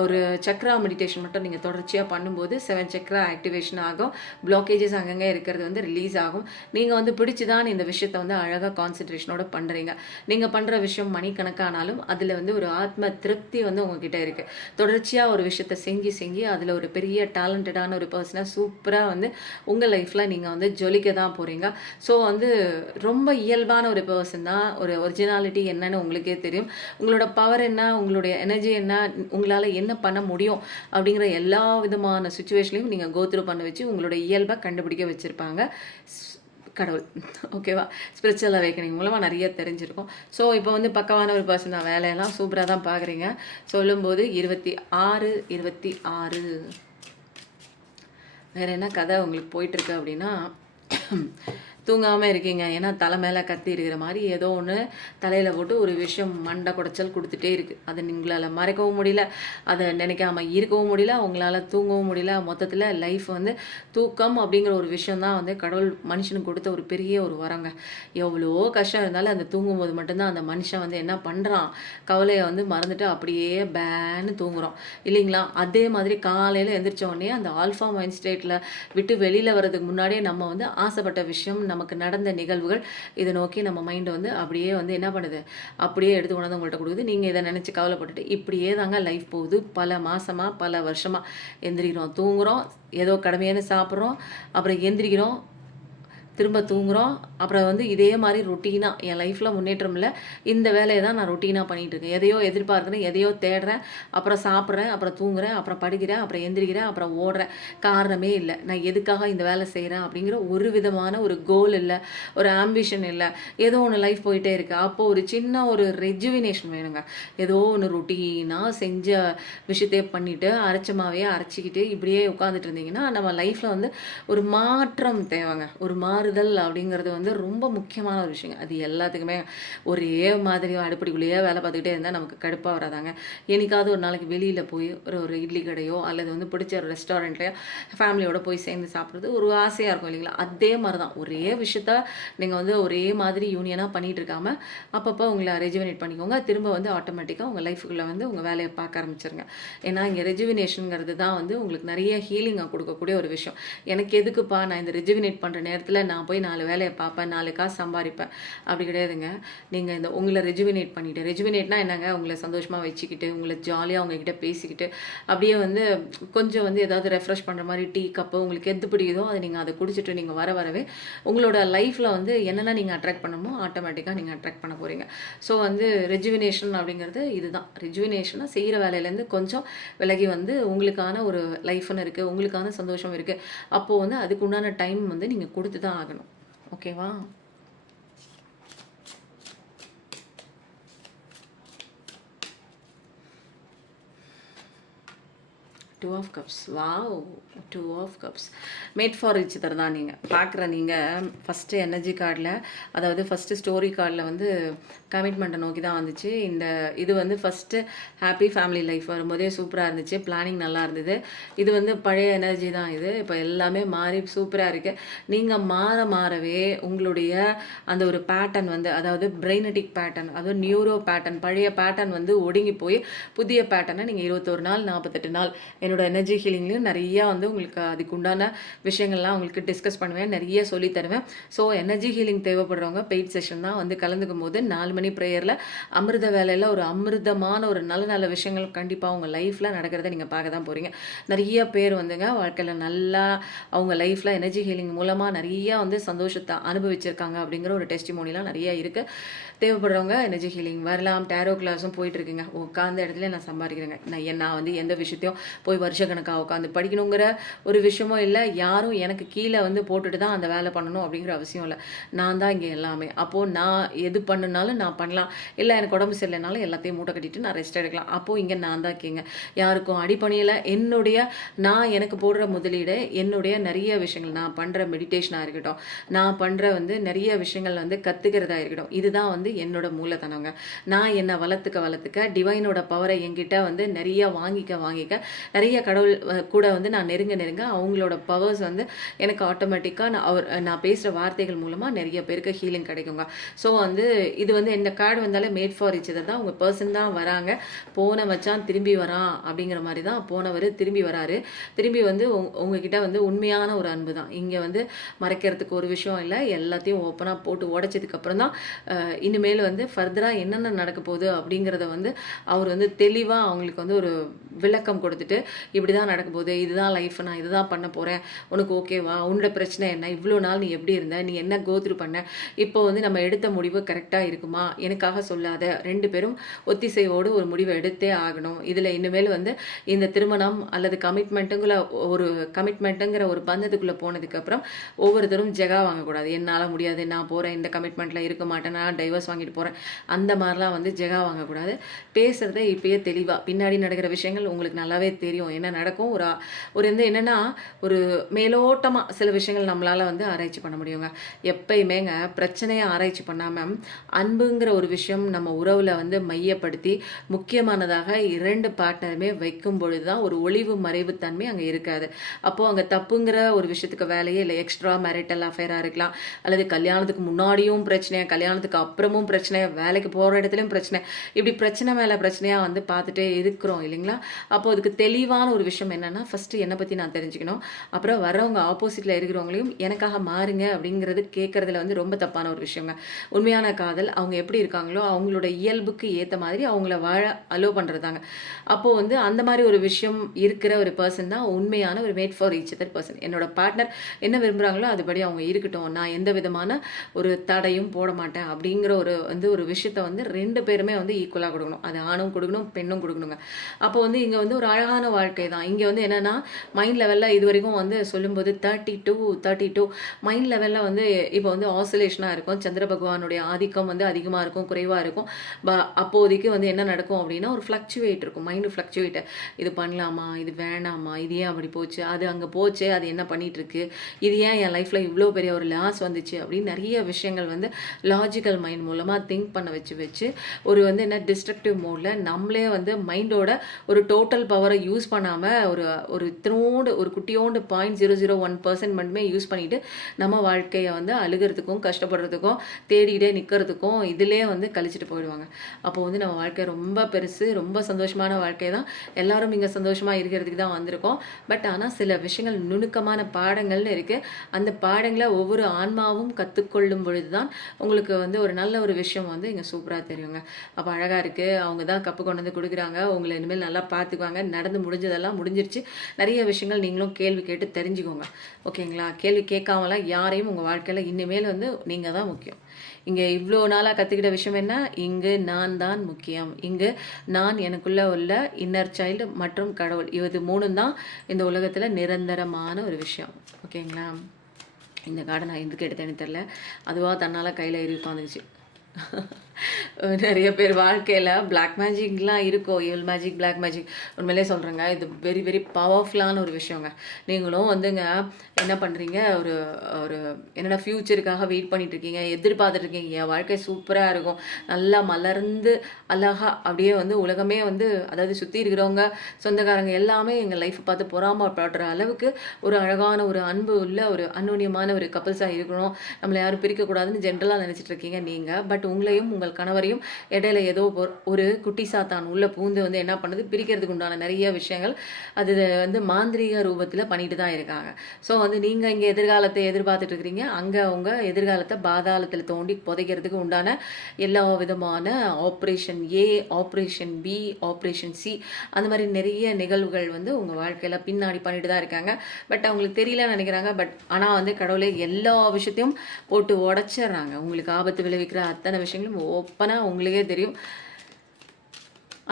ஒரு சக்ரா மெடிடேஷன் மட்டும் நீங்கள் தொடர்ச்சியாக பண்ணும்போது 7 சக்ரா ஆக்டிவேஷன் ஆகும். பிளாக்கேஜஸ் அங்கங்கே இருக்கிறது வந்து ரிலீஸ் ஆகும். நீங்கள் வந்து பிடிச்சி தான் இந்த விஷயத்தை வந்து அழகாக கான்சன்ட்ரேஷனோட பண்ணுறீங்க. நீங்கள் பண்ணுற விஷயம் மணிக்கணக்கானாலும் அதில் வந்து ஒரு ஆத்ம திருப்தி வந்து உங்ககிட்ட இருக்குது. தொடர்ச்சியாக ஒரு விஷயத்தை செஞ்சு அதில் ஒரு பெரிய டேலண்டடான ஒரு பர்சனாக சூப்பராக வந்து உங்கள் லைஃப்பில் நீங்கள் வந்து ஜொலிக்க தான் போகிறீங்க. ஸோ வந்து ரொம்ப இயல்பான ஒரு பர்சன் தான். ஒரு ஒரிஜினாலிட்டி என்னன்னு உங்களுக்கே தெரியும். உங்களோட பவர் என்ன, உங்களுடைய எனர்ஜி என்ன, உங்களால் என்ன பண்ண முடியும் அப்படிங்கிற எல்லா விதமான சுச்சுவேஷன்லையும் நீங்கள் கோத்ரூ பண்ண வச்சு உங்களோட இயல்பை கண்டுபிடிக்க வச்சுருப்பாங்க கடவுள். ஓகேவா? ஸ்பிரிச்சுவல் அவேக்கனிங் மூலமாக நிறைய தெரிஞ்சிருக்கும். ஸோ இப்போ வந்து பக்கவான ஒரு பர்சன் தான், வேலையெல்லாம் சூப்பராக தான் பார்க்குறீங்க. சொல்லும்போது 26 வேறு என்ன கதை உங்களுக்கு போயிட்டுருக்கு அப்படின்னா, தூங்காமல் இருக்கீங்க. ஏன்னா தலை மேலே கத்தி இருக்கிற மாதிரி ஏதோ ஒன்று தலையில் போட்டு ஒரு விஷயம் மண்டை குடைச்சல் கொடுத்துட்டே இருக்குது. அதை உங்களால் மறைக்கவும் முடியல, அதை நினைக்காம இருக்கவும் முடியல, உங்களால் தூங்கவும் முடியல. மொத்தத்தில் லைஃப் வந்து தூக்கம் அப்படிங்கிற ஒரு விஷயந்தான் வந்து கடவுள் மனுஷனுக்கு கொடுத்த ஒரு பெரிய ஒரு வரங்க. எவ்வளோ கஷ்டம் இருந்தாலும் அந்த தூங்கும்போது மட்டும்தான் அந்த மனுஷன் வந்து என்ன பண்ணுறான், கவலையை வந்து மறந்துட்டு அப்படியே பேன்னு தூங்குறோம் இல்லைங்களா? அதே மாதிரி காலையில் எந்திரிச்ச உடனே அந்த ஆல்ஃபா மைண்ட் ஸ்டேட்டில் விட்டு வெளியில் வர்றதுக்கு முன்னாடியே நம்ம வந்து ஆசைப்பட்ட விஷயம், நமக்கு நடந்த நிகழ்வுகள், இதை நோக்கி நம்ம மைண்டை வந்து அப்படியே வந்து என்ன பண்ணுது, அப்படியே எடுத்து கொண்டாந்து உங்கள்கிட்ட கொடுக்குது. நீங்கள் இதை நினச்சி கவலைப்பட்டுட்டு இப்படியே தாங்க லைஃப் போகுது. பல மாதமாக பல வருஷமாக எந்திரிக்கிறோம், தூங்குகிறோம், ஏதோ கடமையான சாப்பிட்றோம், அப்புறம் எந்திரிக்கிறோம், திரும்ப தூங்குகிறோம். அப்புறம் வந்து இதே மாதிரி ரொட்டீனாக என் லைஃப்பில் முன்னேற்றம் இல்லை, இந்த வேலையை தான் நான் ரொட்டீனாக பண்ணிகிட்டு இருக்கேன். எதையோ எதிர்பார்க்குறேன், எதையோ தேடுறேன், அப்புறம் சாப்பிட்றேன், அப்புறம் தூங்குறேன், அப்புறம் படிக்கிறேன், அப்புறம் எந்திரிக்கிறேன், அப்புறம் ஓடுறேன். காரணமே இல்லை. நான் எதுக்காக இந்த வேலை செய்கிறேன் அப்படிங்கிற ஒரு விதமான ஒரு கோல் இல்லை, ஒரு ஆம்பிஷன் இல்லை. ஏதோ ஒன்று லைஃப் போயிட்டே இருக்குது. அப்போது ஒரு சின்ன ஒரு ரெஜுவினேஷன் வேணுங்க. ஏதோ ஒன்று ரொட்டீனாக செஞ்ச விஷயத்தையே பண்ணிவிட்டு அரைச்சமாவே அரைச்சிக்கிட்டு இப்படியே உட்காந்துட்டு இருந்தீங்கன்னா நம்ம லைஃப்பில் வந்து ஒரு மாற்றம் தேவைங்க. ஒரு மாறுதல் அப்படிங்கிறது வந்து ரொம்ப முக்கியமான ஒரு விஷயங்க. அது எல்லாத்துக்குமே ஒரே மாதிரி அடுப்படிக்குள்ளேயே வேலை பார்த்துக்கிட்டே இருந்தால் நமக்கு கடுப்பாக வராதாங்க. என்னைக்காவது ஒரு நாளைக்கு வெளியில் போய் ஒரு இட்லி கடையோ அல்லது வந்து பிடிச்ச ஒரு ரெஸ்டாரண்ட்லையோ ஃபேமிலியோட போய் சேர்ந்து சாப்பிட்றது ஒரு ஆசையாக இருக்கும் இல்லைங்களா? அதே மாதிரி தான் ஒரே விஷயத்த நீங்கள் வந்து ஒரே மாதிரி யூனியனாக பண்ணிகிட்டு இருக்காமல் அப்பப்போ உங்களை ரெஜுவினேட் பண்ணிக்கோங்க. திரும்ப வந்து ஆட்டோமேட்டிக்காக உங்கள் லைஃபுக்குள்ளே வந்து உங்கள் வேலையை பார்க்க ஆரம்பிச்சிருங்க. ஏன்னா இங்கே ரெஜுவினேஷனுங்கிறது தான் வந்து உங்களுக்கு நிறைய ஹீலிங்கை கொடுக்கக்கூடிய ஒரு விஷயம். எனக்கு எதுக்குப்பா நான் இந்த ரெஜுவினேட் பண்ணுற நேரத்தில் நான் போய் 4 வேலையை பார்ப்பேன், 4 காசு சம்பாதிப்பேன் அப்படி கிடையாதுங்க. நீங்கள் இந்த உங்களை ரெஜுவினேட் பண்ணிவிட்டு, ரெஜுவினேட்னா என்னங்க, உங்களை சந்தோஷமாக வச்சுக்கிட்டு உங்களை ஜாலியாக அவங்கக்கிட்ட பேசிக்கிட்டு அப்படியே வந்து கொஞ்சம் வந்து ஏதாவது ரெஃப்ரெஷ் பண்ணுற மாதிரி டீ கப்பு உங்களுக்கு எது பிடிக்குதோ அதை குடிச்சிட்டு நீங்கள் வரவே உங்களோட லைஃப்பில் வந்து என்னென்ன நீங்கள் அட்ராக்ட் பண்ணணுமோ ஆட்டோமேட்டிக்காக நீங்கள் அட்ராக்ட் பண்ண போகிறீங்க. ஸோ வந்து ரெஜுவினேஷன் அப்படிங்கிறது இதுதான். ரெஜுவினேஷனாக செய்கிற வேலையிலேருந்து கொஞ்சம் விலகி வந்து உங்களுக்கான ஒரு லைஃப்னு இருக்குது, உங்களுக்கான சந்தோஷம் இருக்குது. அப்போது வந்து அதுக்கு உண்டான டைம் வந்து நீங்கள் கொடுத்து தான் ஆகணும். ஓகேவா? Two of cups. Wow! Two of cups. Made for each other தான் நீங்கள் பார்க்குற. நீங்கள் ஃபஸ்ட்டு எனர்ஜி கார்டில், அதாவது ஃபஸ்ட்டு ஸ்டோரி கார்டில் வந்து கமிட்மெண்ட்டை நோக்கி தான் வந்துச்சு. இது வந்து ஃபஸ்ட்டு ஹாப்பி ஃபேமிலி லைஃப் வரும்போதே சூப்பராக இருந்துச்சு. பிளானிங் நல்லா இருந்தது. இது வந்து பழைய எனர்ஜி தான் இது. இப்போ எல்லாமே மாறி சூப்பராக இருக்குது. நீங்கள் மாறவே உங்களுடைய அந்த ஒரு பேட்டர்ன் வந்து, அதாவது பிரெய்னட்டிக் பேட்டர்ன், அதாவது நியூரோ பேட்டர்ன், பழைய பேட்டர்ன் வந்து ஒடுங்கி போய் புதிய பேட்டர்னை நீங்கள் 21 நாள் 48 நாள் என்னோட எனர்ஜி ஹீலிங்லேயும் நிறையா வந்து உங்களுக்கு அதுக்கு உண்டான விஷயங்கள்லாம் உங்களுக்கு டிஸ்கஸ் பண்ணுவேன், நிறைய சொல்லி தருவேன். ஸோ எனர்ஜி ஹீலிங் தேவைப்படுறவங்க பெய்ட் செஷன் தான் வந்து கலந்துக்கும் போது 4 மணி ப்ரேயரில் அமிர்த வேலையில் ஒரு அமிர்தமான ஒரு நல்ல நல்ல விஷயங்கள் கண்டிப்பாக உங்கள் லைஃப்பில் நடக்கிறத நீங்கள் பார்க்க தான் போகிறீங்க. நிறைய பேர் வந்துங்க வாழ்க்கையில் நல்லா அவங்க லைஃப்பில் எனர்ஜி ஹீலிங் மூலமாக நிறையா வந்து சந்தோஷத்தை அனுபவிச்சிருக்காங்க அப்படிங்கிற ஒரு டெஸ்டிமோனிலாம் நிறையா இருக்குது. தேவைப்படுறவங்க எனர்ஜி ஹீலிங் வரலாம். டேரோ கிளாஸும் போயிட்டுருக்குங்க. உட்காந்த இடத்துல நான் சம்பாதிக்கிறேங்க. நான் வந்து எந்த விஷயத்தையும் போய் வருஷக்கணக்காக உட்காந்து படிக்கணுங்கிற ஒரு விஷயமும் இல்லை. யாரும் எனக்கு கீழே வந்து போட்டுட்டு தான் அந்த வேலை பண்ணணும் அப்படிங்கிற அவசியம் இல்லை. நான் தான் இங்கே எல்லாமே. அப்போது நான் எது பண்ணுனாலும் நான் பண்ணலாம். இல்லை எனக்கு உடம்பு சரியில்லைனாலும் எல்லாத்தையும் மூட்டை கட்டிட்டு நான் ரெஸ்ட் எடுக்கலாம். அப்போது இங்கே நான் தான் இருக்கேங்க. யாருக்கும் அடிப்பணியில் நான் எனக்கு போடுற முதலீடு, என்னுடைய நிறைய விஷயங்கள், நான் பண்ணுற மெடிடேஷனாக இருக்கட்டும், நான் பண்ணுற வந்து நிறைய விஷயங்கள் வந்து கற்றுக்கிறதா இருக்கட்டும், இதுதான் வந்து என்னோட மூலதனங்க. நான் என்னை வளர்த்துக்க டிவைனோட பவரை என்கிட்ட வந்து நிறைய வாங்கிக்க நிறைய கடவுள் கூட வந்து நான் நெருங்க அவங்களோட பவர்ஸ் வந்து எனக்கு ஆட்டோமேட்டிக்காக நான் பேசுகிற வார்த்தைகள் மூலமாக நிறைய பேருக்கு ஹீலிங் கிடைக்குங்க. ஸோ வந்து இது வந்து இந்த கார்டு வந்தாலே மேட் ஃபார் ஈச் அதர் தான். உங்கள் பர்சன் தான் வராங்க. போன வச்சான் திரும்பி வரான் அப்படிங்கிற மாதிரி தான் போனவர் திரும்பி வராரு. திரும்பி வந்து உங்ககிட்ட வந்து உண்மையான ஒரு அன்பு தான். இங்கே வந்து மறைக்கிறதுக்கு ஒரு விஷயம் இல்லை. எல்லாத்தையும் ஓப்பனாக போட்டு உடைச்சதுக்கப்புறம் தான் இனிமேல் வந்து ஃபர்தராக என்னென்ன நடக்க போகுது அப்படிங்கிறத வந்து அவர் வந்து தெளிவாக அவங்களுக்கு வந்து ஒரு விளக்கம் கொடுத்துட்டு, இப்படி தான் நடக்க போகுது, இதுதான் லைஃப், நான் இதுதான் பண்ண போகிறேன், உனக்கு ஓகேவா, உன்னோட பிரச்சனை என்ன, இவ்வளோ நாள் நீ எப்படி இருந்த, நீ என்ன கோத்ரூ பண்ண, இப்போ வந்து நம்ம எடுத்த முடிவு கரெக்டாக இருக்குமா, எனக்காக சொல்லாத, 2 பேரும் ஒத்திசைவோடு ஒரு முடிவை எடுத்தே ஆகணும். இதில் இனிமேல் வந்து இந்த திருமணம் அல்லது கமிட்மெண்ட்டுங்கிற ஒரு பந்தத்துக்குள்ளே போனதுக்கப்புறம் ஒவ்வொருத்தரும் ஜெகா வாங்கக்கூடாது. என்னால் முடியாது, நான் போகிறேன், இந்த கமிட்மெண்ட்டில் இருக்க மாட்டேன், நான் டைவர்ஸ் வாங்கிட்டு போகிறேன், அந்த மாதிரிலாம் வந்து ஜெகா வாங்கக்கூடாது. பேசுகிறத இப்பயே தெளிவாக, பின்னாடி நடக்கிற விஷயங்கள் உங்களுக்கு நல்லாவே தெரியும் என்ன நடக்கும். ஒரு என்னென்னா ஒரு மேலோட்டமாக சில விஷயங்கள் நம்மளால் வந்து ஆராய்ச்சி பண்ண முடியுங்க. எப்பயுமேங்க பிரச்சனையை ஆராய்ச்சி பண்ணாமல் அன்புங்கிற ஒரு விஷயம் நம்ம உறவில் வந்து மையப்படுத்தி முக்கியமானதாக 2 பார்ட்னருமே வைக்கும் பொழுது தான் ஒரு ஒளிவு மறைவு தன்மை அங்கே இருக்காது. அப்போது அங்கே தப்புங்கிற ஒரு விஷயத்துக்கு வேலையே இல்லை. எக்ஸ்ட்ரா மேரிட்டல் அஃபேராக இருக்கலாம், அல்லது கல்யாணத்துக்கு முன்னாடியும் பிரச்சனை, கல்யாணத்துக்கு அப்புறமும் பிரச்சனை, வேலைக்கு போகிற இடத்துலையும் பிரச்சனை, இப்படி பிரச்சனை மேலே பிரச்சனையாக வந்து பார்த்துட்டே இருக்கிறோம் இல்லைங்களா. அப்போது அதுக்கு தெளிவான ஒரு விஷயம் என்னென்னா, ஃபஸ்ட்டு என்னை பற்றி நான் தெரிஞ்சுக்கணும். அப்புறம் வரவங்க ஆப்போசிட்டில் இருக்கிறவங்களையும் எனக்காக மாறுங்க அப்படிங்கிறது கேட்குறதுல வந்து ரொம்ப தப்பான ஒரு விஷயங்க. உண்மையான காதல் அவங்க எப்படி இருக்காங்களோ அவங்களோட இயல்புக்கு ஏற்ற மாதிரி அவங்கள வாழ அலோ பண்ணுறதாங்க. அப்போது வந்து அந்த மாதிரி ஒரு விஷயம் இருக்கிற ஒரு பர்சன் தான் உண்மையான ஒரு mat for each other person. என்னோட பார்ட்னர் என்ன விரும்புகிறாங்களோ அதுபடி அவங்க இருக்கட்டும், நான் எந்த விதமான ஒரு தடையும் போட மாட்டேன் அப்படிங்கிற ஒரு விஷயத்த வந்து 2 பேருமே வந்து ஈக்குவலாக கொடுக்கணும். அது ஆணும் கொடுக்கணும், பெண்ணும் கொடுக்கணுங்க. அப்போ வந்து இங்கே வந்து ஒரு அழகான வாழ்க்கை தான். இங்கே வந்து என்னென்னா மைண்ட் லெவலில் இது வரைக்கும் வந்து சொல்லும்போது 32 மைண்ட் லெவலில் வந்து இப்போ வந்து ஆசோலேஷனாக இருக்கும். சந்திர பகவானுடைய ஆதிக்கம் வந்து அதிகமாக இருக்கும், குறைவாக இருக்கும். அப்போதைக்கு வந்து என்ன நடக்கும் அப்படின்னா ஒரு ஃப்ளக்சுவேட் இருக்கும், மைண்டு ஃப்ளக்சுவேட். இது பண்ணலாமா, இது வேணாமா, இது ஏன் அப்படி போச்சு, அது அங்கே போச்சு, அது என்ன பண்ணிகிட்ருக்கு, இது ஏன் என் லைஃப்பில் இவ்வளோ பெரிய ஒரு லாஸ் வந்துச்சு அப்படின்னு நிறைய விஷயங்கள் வந்து லாஜிக்கல் மைண்ட் மூலமாக திங்க் பண்ண வச்சு ஒரு வந்து என்ன டிஸ்ட்ரக்டிவ் மோடில் நம்மளே வந்து மைண்டோட ஒரு டோட்டல் பவரை யூஸ் பண்ணாமல் ஒரு குட்டியோண்டு 0.001% மட்டுமே யூஸ் பண்ணிவிட்டு நம்ம வாழ்க்கையை வந்து அழுகிறதுக்கும் கஷ்டப்படுறதுக்கும் தேடிகிட்டே நிற்கிறதுக்கும் இதிலே வந்து கழிச்சிட்டு போயிடுவாங்க. அப்போ வந்து நம்ம வாழ்க்கை ரொம்ப பெருசு, ரொம்ப சந்தோஷமான வாழ்க்கை தான். எல்லாரும் இங்கே சந்தோஷமாக இருக்கிறதுக்கு தான் வந்திருக்கோம். பட் ஆனால் சில விஷயங்கள் நுணுக்கமான பாடங்கள்னு இருக்குது. அந்த பாடங்களை ஒவ்வொரு ஆன்மாவும் கற்றுக்கொள்ளும் பொழுது தான் உங்களுக்கு வந்து ஒரு நல்ல ஒரு விஷயம் வந்து இங்கே சூப்பராக தெரியுங்க. அப்போ அழகாக இருக்குது. அவங்க தான் கப்பு கொண்டு வந்து கொடுக்குறாங்க. உங்களை இனிமேல் நல்லா பார்த்துக்குவாங்க. நடந்து முடிஞ்சதெல்லாம் முடிஞ்சிருச்சு. நிறைய விஷயங்கள் நீங்களும் கேள்வி கேட்டு தெரிஞ்சுக்கோங்க. ஓகேங்களா. கேள்வி கேட்காமலாம் யாரையும் உங்கள் வாழ்க்கையில் இனிமேல் வந்து நீங்கள் தான் முக்கியம். இங்கே இவ்வளோ நாளாக கற்றுக்கிட்ட விஷயம் என்ன, இங்கு நான் தான் முக்கியம். இங்கு நான் எனக்குள்ளே உள்ள இன்னர் சைல்டு மற்றும் கடவுள், இது 3 தான் இந்த உலகத்தில் நிரந்தரமான ஒரு விஷயம். ஓகேங்களா. இந்த கார்டை நான் எதுக்கு எடுத்தேன்னு தெரில. அதுவாக தன்னால் கையில் ஏறி உட்காந்துக்குச்சு. நிறைய பேர் வாழ்க்கையில் பிளாக் மேஜிக்லாம் இருக்கும். ஈவில் மேஜிக், பிளாக் மேஜிக் உண்மையிலே சொல்கிறேங்க. இது வெரி வெரி பவர்ஃபுல்லான ஒரு விஷயங்க. நீங்களும் வந்துங்க என்ன பண்ணுறீங்க, ஒரு ஒரு என்னோடய ஃப்யூச்சருக்காக வெயிட் பண்ணிகிட்ருக்கீங்க, எதிர்பார்த்துட்ருக்கீங்க. என் வாழ்க்கை சூப்பராக இருக்கும், நல்லா மலர்ந்து அழகாக அப்படியே வந்து உலகமே வந்து, அதாவது சுற்றி இருக்கிறவங்க சொந்தக்காரங்க எல்லாமே எங்கள் லைஃப்பை பார்த்து பொறாமப்படுற அளவுக்கு ஒரு அழகான ஒரு அன்பு உள்ள ஒரு அந்யோன்யமான ஒரு கப்புள்ஸாக இருக்கணும், நம்மளை யாரும் பிரிக்கக்கூடாதுன்னு ஜென்ரலாக நினச்சிட்ருக்கீங்க நீங்கள். பட் உங்களையும் உங்கள் கணவரையும் இடையில ஏதோ ஒரு குட்டி சாத்தான் உள்ள பூந்து வந்து என்ன பண்ணுது, பிரிக்கிறதுக்கு உண்டான நிறைய விஷயங்கள் அது வந்து மாந்திரீக ரூபத்தில் பண்ணிட்டு தான் இருக்காங்க. ஸோ வந்து நீங்கள் இங்கே எதிர்காலத்தை எதிர்பார்த்துட்டு இருக்கிறீங்க, அங்கே அவங்க எதிர்காலத்தை பாதாளத்தில் தோண்டி புதைக்கிறதுக்கு உண்டான எல்லா விதமான ஆப்ரேஷன் ஏ, ஆப்ரேஷன் பி, ஆப்ரேஷன் சி, அந்த மாதிரி நிறைய நிகழ்வுகள் வந்து உங்கள் வாழ்க்கையில் பின்னாடி பண்ணிட்டு தான் இருக்காங்க. பட் அவங்களுக்கு தெரியலன்னு நினைக்கிறாங்க. பட் ஆனால் வந்து கடவுளே எல்லா விஷயத்தையும் போட்டு உடச்சிட்றாங்க. உங்களுக்கு ஆபத்து விளைவிக்கிற அத்தனை விஷயங்களும் ஓப்பனாக உங்களுக்கே தெரியும்.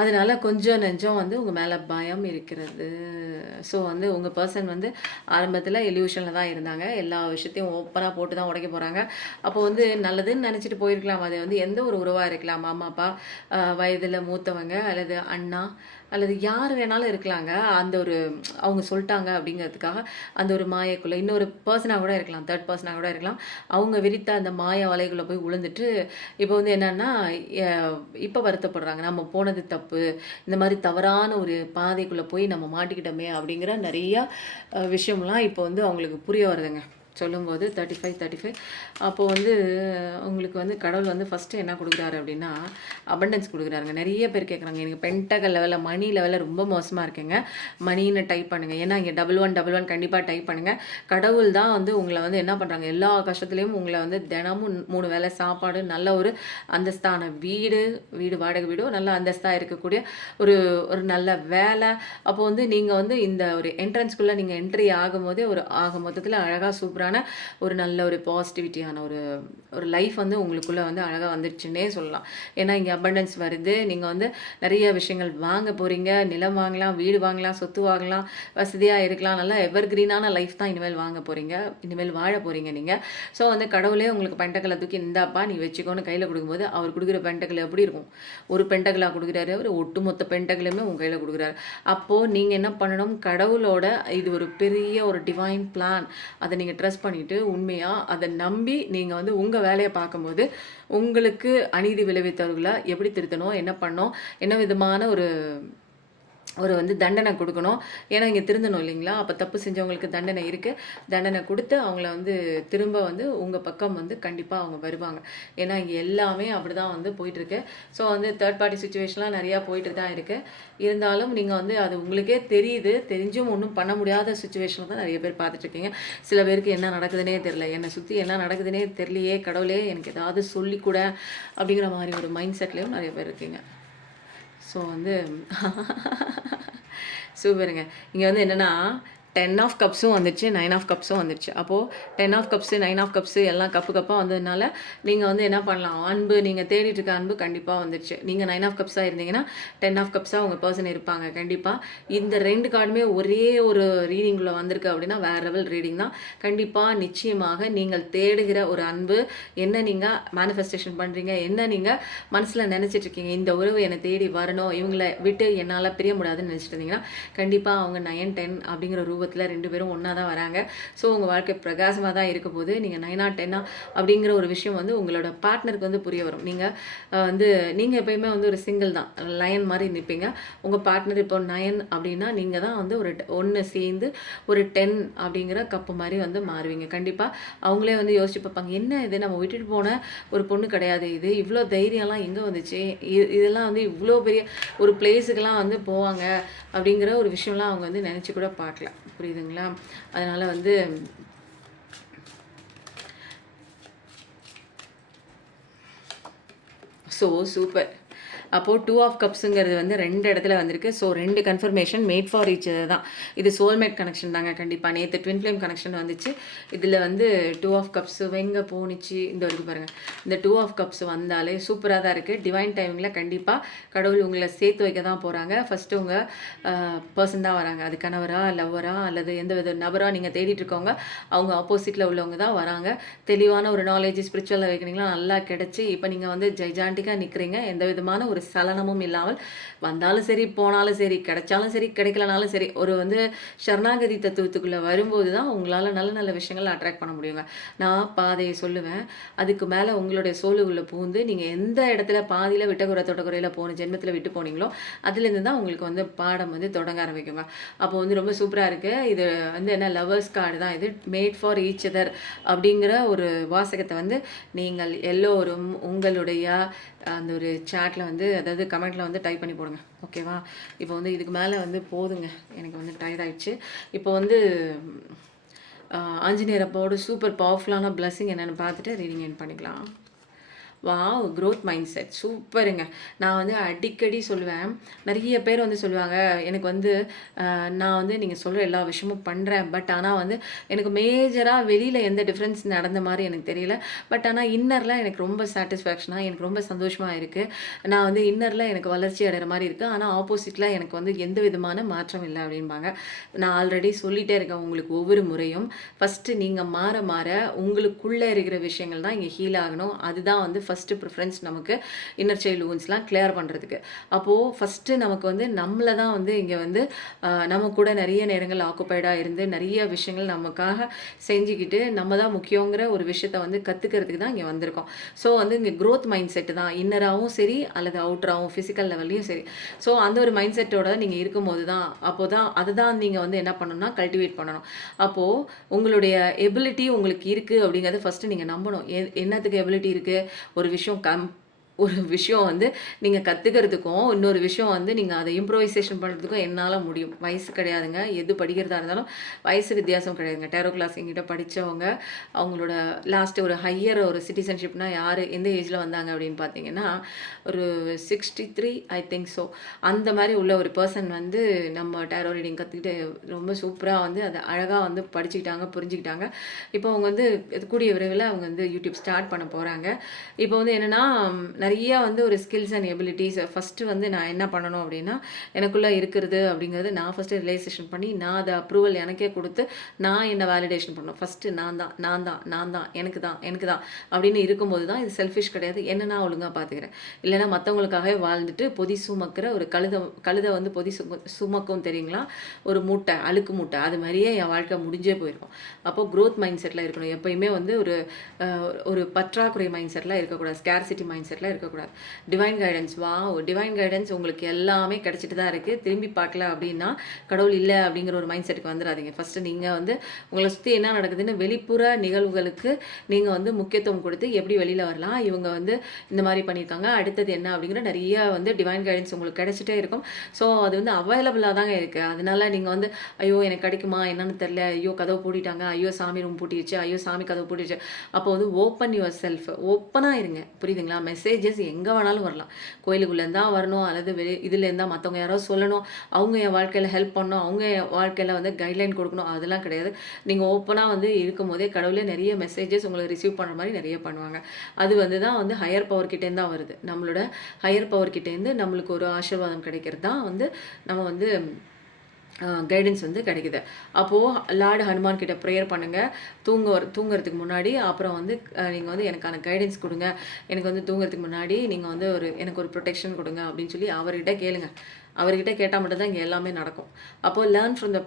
அதனால கொஞ்சம் நெஞ்சம் வந்து உங்கள் மேலே பயம் இருக்கிறது. ஸோ வந்து உங்கள் பர்சன் வந்து ஆரம்பத்தில் இல்யூஷனில் தான் இருந்தாங்க. எல்லா விஷயத்தையும் ஓப்பனாக போட்டு தான் உடைக்க போகிறாங்க. அப்போ வந்து நல்லதுன்னு நினச்சிட்டு போயிருக்கலாம். அது வந்து எந்த ஒரு உறவாக இருக்கலாம், அம்மா அப்பா, வயதில் மூத்தவங்க, அல்லது அண்ணா, அல்லது யார் வேணாலும் இருக்கலாங்க. அந்த ஒரு அவங்க சொல்லிட்டாங்க அப்படிங்கிறதுக்காக அந்த ஒரு மாயக்குள்ளே இன்னொரு பர்சனாக கூட இருக்கலாம், தேர்ட் பர்சனாக கூட இருக்கலாம். அவங்க விரித்த அந்த மாய வலைக்குள்ளே போய் விழுந்துட்டு இப்போ வந்து என்னென்னா இப்போ வருத்தப்படுறாங்க, நம்ம போனது தப்பு, இந்த மாதிரி தவறான ஒரு பாதைக்குள்ளே போய் நம்ம மாட்டிக்கிட்டோமே அப்படிங்கிற நிறையா விஷயம்லாம் இப்போ வந்து அவங்களுக்கு புரிய வருதுங்க சொல்லும்போது. 35 அப்போது வந்து உங்களுக்கு வந்து கடவுள் வந்து ஃபஸ்ட்டு என்ன கொடுக்குறாரு அப்படின்னா அபண்டன்ஸ் கொடுக்குறாருங்க. நிறைய பேர் கேட்குறாங்க, எனக்கு பென்டகல் லெவலில் மணி லெவலில் ரொம்ப மோசமாக இருக்குங்க, மணின்னு டைப் பண்ணுங்கள். ஏன்னா இங்கே 1111 கண்டிப்பாக டைப் பண்ணுங்கள். கடவுள் தான் வந்து உங்களை வந்து என்ன பண்ணுறாங்க, எல்லா கஷ்டத்துலேயும் உங்களை வந்து தினமும் 3 வேளை சாப்பாடு, நல்ல ஒரு அந்தஸ்தான வீடு வாடகை வீடோ நல்ல அந்தஸ்தாக இருக்கக்கூடிய ஒரு ஒரு நல்ல வேலை. அப்போ வந்து நீங்கள் வந்து இந்த ஒரு என்ட்ரன்ஸ்குள்ளே நீங்கள் என்ட்ரி ஆகும்போதே ஒரு ஆக மொத்தத்தில் அழகாக சூப்பரான ஒரு நல்ல ஒரு பாசிட்டிவிட்டியான ஒரு ஒரு லைஃப் வந்து உங்களுக்குள்ளே வந்து அழகாக வந்துடுச்சுன்னே சொல்லலாம். ஏன்னா இங்கே அபண்டன்ஸ் வருது. நீங்கள் வந்து நிறைய விஷயங்கள் வாங்க போகிறீங்க, நிலம் வாங்கலாம், வீடு வாங்கலாம், சொத்து வாங்கலாம், வசதியாக இருக்கலாம். நல்லா எவர்கிரீனான லைஃப் தான் இனிமேல் வாங்க போகிறீங்க, இனிமேல் வாழ போகிறீங்க நீங்கள். ஸோ வந்து கடவுளே உங்களுக்கு பென்டகலை தூக்கி இந்தாப்பா நீ வச்சுக்கோன்னு கையில் கொடுக்கும்போது அவர் கொடுக்குற பென்டகல் எப்படி இருக்கும், ஒரு பென்டகலாக கொடுக்குறாரு அவர், ஒட்டுமொத்த பென்டகலுமே உங்கள் கையில் கொடுக்குறாரு. அப்போது நீங்கள் என்ன பண்ணணும், கடவுளோட இது ஒரு பெரிய ஒரு டிவைன் பிளான், அதை நீங்கள் ட்ரஸ்ட் பண்ணிவிட்டு உண்மையாக அதை நம்பி நீங்கள் வந்து உங்கள் வேலையை பார்க்கும்போது உங்களுக்கு அநீதி விளைவித்தவர்களை எப்படி திருத்தணும், என்ன பண்ணணும், என்ன விதமான ஒரு ஒரு வந்து தண்டனை கொடுக்கணும். ஏன்னா இங்கே திருந்தணும் இல்லைங்களா. அப்போ தப்பு செஞ்சவங்களுக்கு தண்டனை இருக்குது. தண்டனை கொடுத்து அவங்கள வந்து திரும்ப வந்து உங்கள் பக்கம் வந்து கண்டிப்பாக அவங்க வருவாங்க. ஏன்னா இங்கே எல்லாமே அப்படி தான் வந்து போயிட்டுருக்கு. ஸோ வந்து தேர்ட் பார்ட்டி சுச்சுவேஷன்லாம் நிறையா போயிட்டு தான் இருக்குது. இருந்தாலும் நீங்கள் வந்து அது உங்களுக்கே தெரியுது, தெரிஞ்சும் ஒன்றும் பண்ண முடியாத சுச்சுவேஷனில் தான் நிறைய பேர் பார்த்துட்ருக்கீங்க. சில பேருக்கு என்ன நடக்குதுன்னே தெரில, என்னை சுற்றி என்ன நடக்குதுன்னே தெரியலையே, கடவுளே எனக்கு ஏதாவது சொல்லிக்கூட அப்படிங்கிற மாதிரி ஒரு மைண்ட் செட்லேயும் நிறைய பேர் இருக்கீங்க. ஸோ வந்து சூப்பருங்க. இங்கே வந்து என்னென்னா 10 ஆஃப் கப்ஸும் வந்துடுச்சு, 9 ஆஃப் கப்ஸும் வந்துடுச்சு. அப்போது 10 ஆஃப் கப்ஸு, 9 ஆஃப் கப்ஸு எல்லாம் கப்பாக வந்ததுனால நீங்கள் வந்து என்ன பண்ணலாம், அன்பு நீங்கள் தேடிட்டு இருக்க அன்பு கண்டிப்பாக வந்துடுச்சு. நீங்கள் 9 ஆஃப் கப்ஸாக இருந்தீங்கன்னா 10 ஆஃப் கப்ஸாக உங்கள் பர்சன் இருப்பாங்க கண்டிப்பாக. இந்த 2 கார்டுமே ஒரே ஒரு ரீடிங்குள்ளே வந்திருக்கு அப்படின்னா வேறு லெவல் ரீடிங் தான். கண்டிப்பாக நிச்சயமாக நீங்கள் தேடுகிற ஒரு அன்பு, என்ன நீங்கள் மேனிஃபெஸ்டேஷன் பண்ணுறீங்க, என்ன நீங்கள் மனசில் நினச்சிட்ருக்கீங்க, இந்த உறவு என்னை தேடி வரணும், இவங்களை விட்டு என்னால் பிரிய முடியாதுன்னு நினச்சிட்டு இருந்தீங்கன்னா கண்டிப்பாக அவங்க 9, 10 அப்படிங்கிற ரூபத்தில் 2 பேரும் ஒன்றா தான் வராங்க. ஸோ உங்கள் வாழ்க்கை பிரகாசமாக தான் இருக்க போது. நீங்கள் 9 10 அப்படிங்கிற ஒரு விஷயம் வந்து உங்களோட பார்ட்னருக்கு வந்து புரிய வரும். நீங்கள் எப்பயுமே வந்து ஒரு சிங்கிள் தான், லயன் மாதிரி நிற்பீங்க. உங்கள் பார்ட்னர் இப்போ 9 அப்படின்னா நீங்கள் தான் வந்து ஒரு ஒன்று சேர்ந்து ஒரு 10 அப்படிங்கிற கப்பு மாதிரி வந்து மாறுவீங்க. கண்டிப்பாக அவங்களே வந்து யோசிச்சு பார்ப்பாங்க, என்ன இது நம்ம விட்டுட்டு போன ஒரு பொண்ணு கிடையாது, இது இவ்வளோ தைரியம்லாம் எங்கே வந்துச்சு, இதெல்லாம் வந்து இவ்வளோ பெரிய ஒரு பிளேஸுக்கெல்லாம் வந்து போவாங்க அப்படிங்கிற ஒரு விஷயம்லாம் அவங்க வந்து நினச்சி கூட பார்க்கல. புரியுதுங்களா. அதனால் வந்து ஸோ சூப்பர். அப்போது 2 ஆஃப் கப்ஸுங்கிறது வந்து 2 இடத்துல வந்திருக்கு. So 2 confirmation mat for each other தான். இது சோல்மேட் கனெக்ஷன் தாங்க கண்டிப்பாக. நேற்று ட்வின் ஃப்ளேம் கனெக்ஷன் வந்துச்சு. இதில் வந்து 2 ஆஃப் கப்ஸ் எங்கே போணுச்சு இந்த வரைக்கும் பாருங்கள். இந்த 2 ஆஃப் கப்ஸ் வந்தாலே சூப்பராக தான் இருக்குது. டிவைன் டைமிங்கில் கண்டிப்பாக கடவுள் உங்களை சேர்த்து வைக்க தான் போகிறாங்க. ஃபஸ்ட்டு உங்கள் பர்சன் தான் வராங்க. அது கணவரா, லவ்வரா, அல்லது எந்த வித நபராக நீங்கள் தேடிட்டு இருக்கவங்க, அவங்க ஆப்போசிட்டில் உள்ளவங்க தான் வராங்க. தெளிவான ஒரு நாலேஜ், ஸ்பிரிச்சுவல் அவேக்கனிங்லாம் நல்லா கிடச்சி இப்போ நீங்கள் வந்து ஜைஜாண்டிக்காக நிற்கிறீங்க. எந்த விதமான ஒரு சலனமும் இல்லாமல், வந்தாலும் சரி, போனாலும் சரி, கிடைச்சாலும் சரி, கிடைக்கலனாலும் சரி, ஒரு வந்து சரணாகதி தத்துவத்துக்குள்ளே வரும்போது தான் உங்களால் நல்ல நல்ல விஷயங்கள் அட்ராக்ட் பண்ண முடியுங்க. நான் பாதையை சொல்லுவேன். அதுக்கு மேலே உங்களுடைய சோலுக்குள்ளே பூந்து நீங்கள் எந்த இடத்துல பாதியில் விட்டகுறை தொட்டகுறையில் போன ஜென்மத்தில் விட்டு போனீங்களோ அதுலேருந்து தான் உங்களுக்கு வந்து பாடம் வந்து தொடங்க ஆரம்பிக்குங்க. அப்போ வந்து ரொம்ப சூப்பராக இருக்குது. இது வந்து என்ன லவ்வர்ஸ் கார்டு தான் இது. மேட் ஃபார் ஈச் அதர் அப்படிங்கிற ஒரு வாசகத்தை வந்து நீங்கள் எல்லோரும் உங்களுடைய அந்த ஒரு சேட்டில் வந்து, அதாவது கமெண்ட்டில் வந்து டைப் பண்ணி போடுங்க. ஓகேவா? இப்போ வந்து இதுக்கு மேலே வந்து போதுங்க, எனக்கு வந்து டயர்ட் ஆயிடுச்சு. இப்போ வந்து ஆஞ்சநேயர் அப்பாவோட சூப்பர் பவர்ஃபுல்லான பிளஸ்ஸிங் என்னென்னு பார்த்துட்டு ரீடிங் என் பண்ணிக்கலாம். வாவ்! க்ரோத் மைண்ட் செட் சூப்பருங்க. நான் வந்து அடிக்கடி சொல்லுவேன். நிறைய பேர் வந்து சொல்லுவாங்க, எனக்கு வந்து நான் வந்து நீங்கள் சொல்கிற எல்லா விஷயமும் பண்ணுறேன். பட் ஆனால் வந்து எனக்கு மேஜராக வெளியில் எந்த டிஃப்ரென்ஸ் நடந்த மாதிரி எனக்கு தெரியல. பட் ஆனால் இன்னரில் எனக்கு ரொம்ப சாட்டிஸ்ஃபேக்ஷனாக, எனக்கு ரொம்ப சந்தோஷமாக இருக்குது. நான் வந்து இன்னரில் எனக்கு வளர்ச்சி அடைகிற மாதிரி இருக்குது. ஆனால் ஆப்போசிட்டில் எனக்கு வந்து எந்த விதமான மாற்றம் இல்லை அப்படின்பாங்க. நான் ஆல்ரெடி சொல்லிகிட்டே இருக்கேன் உங்களுக்கு ஒவ்வொரு முறையும். ஃபஸ்ட்டு நீங்கள் மாற மாற உங்களுக்குள்ளே இருக்கிற விஷயங்கள் தான் இங்கே ஹீல் ஆகணும். அதுதான் வந்து ஃபஸ்ட்டு ப்ரிஃபரன்ஸ் நமக்கு இன்னர் சைல்டு வூண்ட்ஸ்லாம் கிளியர் பண்ணுறதுக்கு. அப்போது ஃபஸ்ட்டு நமக்கு வந்து நம்மளை தான் வந்து இங்கே வந்து நம்ம கூட நிறைய நேரங்கள் ஆக்குப்பைடாக இருந்து நிறைய விஷயங்கள் நமக்காக செஞ்சுக்கிட்டு நம்ம தான் முக்கியங்கிற ஒரு விஷயத்த வந்து கற்றுக்கிறதுக்கு தான் இங்கே வந்திருக்கோம். ஸோ வந்து இங்கே க்ரோத் மைண்ட் செட்டு தான், இன்னராகவும் சரி அல்லது அவுட்டராகவும் ஃபிசிக்கல் லெவல்லையும் சரி. ஸோ அந்த ஒரு மைண்ட் செட்டோட நீங்கள் இருக்கும்போது தான், அப்போ தான் அதுதான் நீங்கள் வந்து என்ன பண்ணணும்னா கல்டிவேட் பண்ணணும். அப்போது உங்களுடைய எபிலிட்டி உங்களுக்கு இருக்குது அப்படிங்கிறத ஃபஸ்ட்டு நீங்கள் நம்பணும். என்னத்துக்கு எபிலிட்டி இருக்குது? ஒரு விஷயம் ஒரு விஷயம் வந்து நீங்கள் கற்றுக்கிறதுக்கும், இன்னொரு விஷயம் வந்து நீங்கள் அதை இம்ப்ரோவைசேஷன் பண்ணுறதுக்கும் என்னால் முடியும். வயசு கிடையாதுங்க. எது படிக்கிறதா இருந்தாலும் வயசு வித்தியாசம் கிடையாதுங்க. டேரோ கிளாஸ் எங்கிட்ட படித்தவங்க, அவங்களோட லாஸ்ட்டு ஒரு ஹையர் ஒரு சிட்டிசன்ஷிப்னா யார் எந்த ஏஜில் வந்தாங்க அப்படின்னு பார்த்தீங்கன்னா, ஒரு 63 ஐ திங்க் ஸோ. அந்த மாதிரி உள்ள ஒரு பர்சன் வந்து நம்ம டேரோ ரீடிங் கற்றுக்கிட்டு ரொம்ப சூப்பராக வந்து அதை அழகாக வந்து படிச்சுக்கிட்டாங்க, புரிஞ்சுக்கிட்டாங்க. இப்போ அவங்க வந்து கூடிய விரைவில் அவங்க வந்து யூடியூப் ஸ்டார்ட் பண்ண போகிறாங்க. இப்போ வந்து என்னென்னா, நிறையா வந்து ஒரு ஸ்கில்ஸ் அண்ட் எபிலிட்டிஸ் ஃபஸ்ட்டு வந்து நான் என்ன பண்ணணும் அப்படின்னா, எனக்குள்ளே இருக்கிறது அப்படிங்கிறது நான் ஃபஸ்ட்டு ரியலைசேஷன் பண்ணி, நான் அதை அப்ரூவல் எனக்கே கொடுத்து, நான் என்னை வேலிடேஷன் பண்ணணும். ஃபஸ்ட்டு நான் தான், எனக்கு தான் அப்படின்னு இருக்கும்போது தான் இது செல்ஃபிஷ் கிடையாது. என்ன நான் ஒழுங்காக பார்த்துக்கிறேன். இல்லைன்னா மற்றவங்களுக்காகவே வாழ்ந்துட்டு பொதி சுமக்கிற ஒரு கழுதை வந்து பொதி சுமக்கும் தெரியுங்களா? ஒரு மூட்டை, அழுக்கு மூட்டை, அது மாதிரியே என் வாழ்க்கை முடிஞ்சே போயிருக்கும். அப்போது க்ரோத் மைண்ட் செட்டில் இருக்கணும். எப்பயுமே வந்து ஒரு பற்றாக்குறை மைண்ட் செட்டில் இருக்கக்கூடாது. ஸ்கேர்சிட்டி மைண்ட் செட்டில் இருக்கக்கூடாது. டிவைன் கைடன்ஸ், டிவைன் கைடன்ஸ் உங்களுக்கு எல்லாமே கிடைச்சிட்டு தான் இருக்குது. திரும்பி பார்க்கல அப்படின்னா கடவுள் இல்லை அப்படிங்கிற ஒரு மைண்ட் செட்டுக்கு வந்துடாதீங்க. ஃபஸ்ட்டு நீங்கள் வந்து உங்களை சுற்றி என்ன நடக்குதுன்னு வெளிப்புற நிகழ்வுகளுக்கு நீங்கள் வந்து முக்கியத்துவம் கொடுத்து எப்படி வெளியில் வரலாம், இவங்க வந்து இந்த மாதிரி பண்ணியிருக்காங்க, அடுத்தது என்ன அப்படிங்கிற நிறைய வந்து டிவைன் கைடன்ஸ் உங்களுக்கு கிடைச்சிட்டே இருக்கும். ஸோ அது வந்து அவைலபிளாக தாங்க இருக்குது. அதனால நீங்கள் வந்து ஐயோ எனக்கு கிடைக்குமா என்னன்னு தெரியல, ஐயோ கதவு பூட்டிட்டாங்க, ஐயோ சாமி ரூம் பூட்டிடுச்சு, ஐயோ சாமி கதவு பூட்டிடுச்சு. அப்போ வந்து ஓப்பன் யுவர் செல்ஃப், ஓப்பனாக இருங்க. புரியுதுங்களா? மெசேஜஸ் எங்கே வேணாலும் வரலாம். கோயிலுக்குள்ளேருந்து தான் வரணும், அல்லது இதுலேருந்து தான் மற்றவங்க யாராவது சொல்லணும், அவங்க என் வாழ்க்கையில் ஹெல்ப் பண்ணணும், அவங்க என் வாழ்க்கையில் வந்து கைட்லைன் கொடுக்கணும், அதெல்லாம் கிடையாது. நீங்கள் ஓப்பனாக வந்து இருக்கும்போதே கடவுளே நிறைய மெசேஜஸ் உங்களை ரிசீவ் பண்ணுற மாதிரி நிறைய பண்ணுவாங்க. அது வந்து தான் வந்து ஹையர் பவர் கிட்டேருந்து தான் வருது. நம்மளோட ஹையர் பவர் கிட்டேருந்து நம்மளுக்கு ஒரு ஆசீர்வாதம் கிடைக்கிறது தான் வந்து நம்ம வந்து கைடன்ஸ் வந்து கிடைக்குது. அப்போது லார்டு ஹனுமான் கிட்ட ப்ரேயர் பண்ணுங்கள் தூங்குறதுக்கு முன்னாடி. அப்புறம் வந்து நீங்கள் வந்து எனக்கான கைடன்ஸ் கொடுங்க, எனக்கு வந்து தூங்குறதுக்கு முன்னாடி நீங்கள் வந்து எனக்கு ஒரு ப்ரொடெக்ஷன் கொடுங்க அப்படின்னு சொல்லி அவர்கிட்ட கேளுங்க. அவர்கிட்ட கேட்டால் மட்டும்தான் இங்கே எல்லாமே நடக்கும். அப்போது லேர்ன் ஃப்ரம் த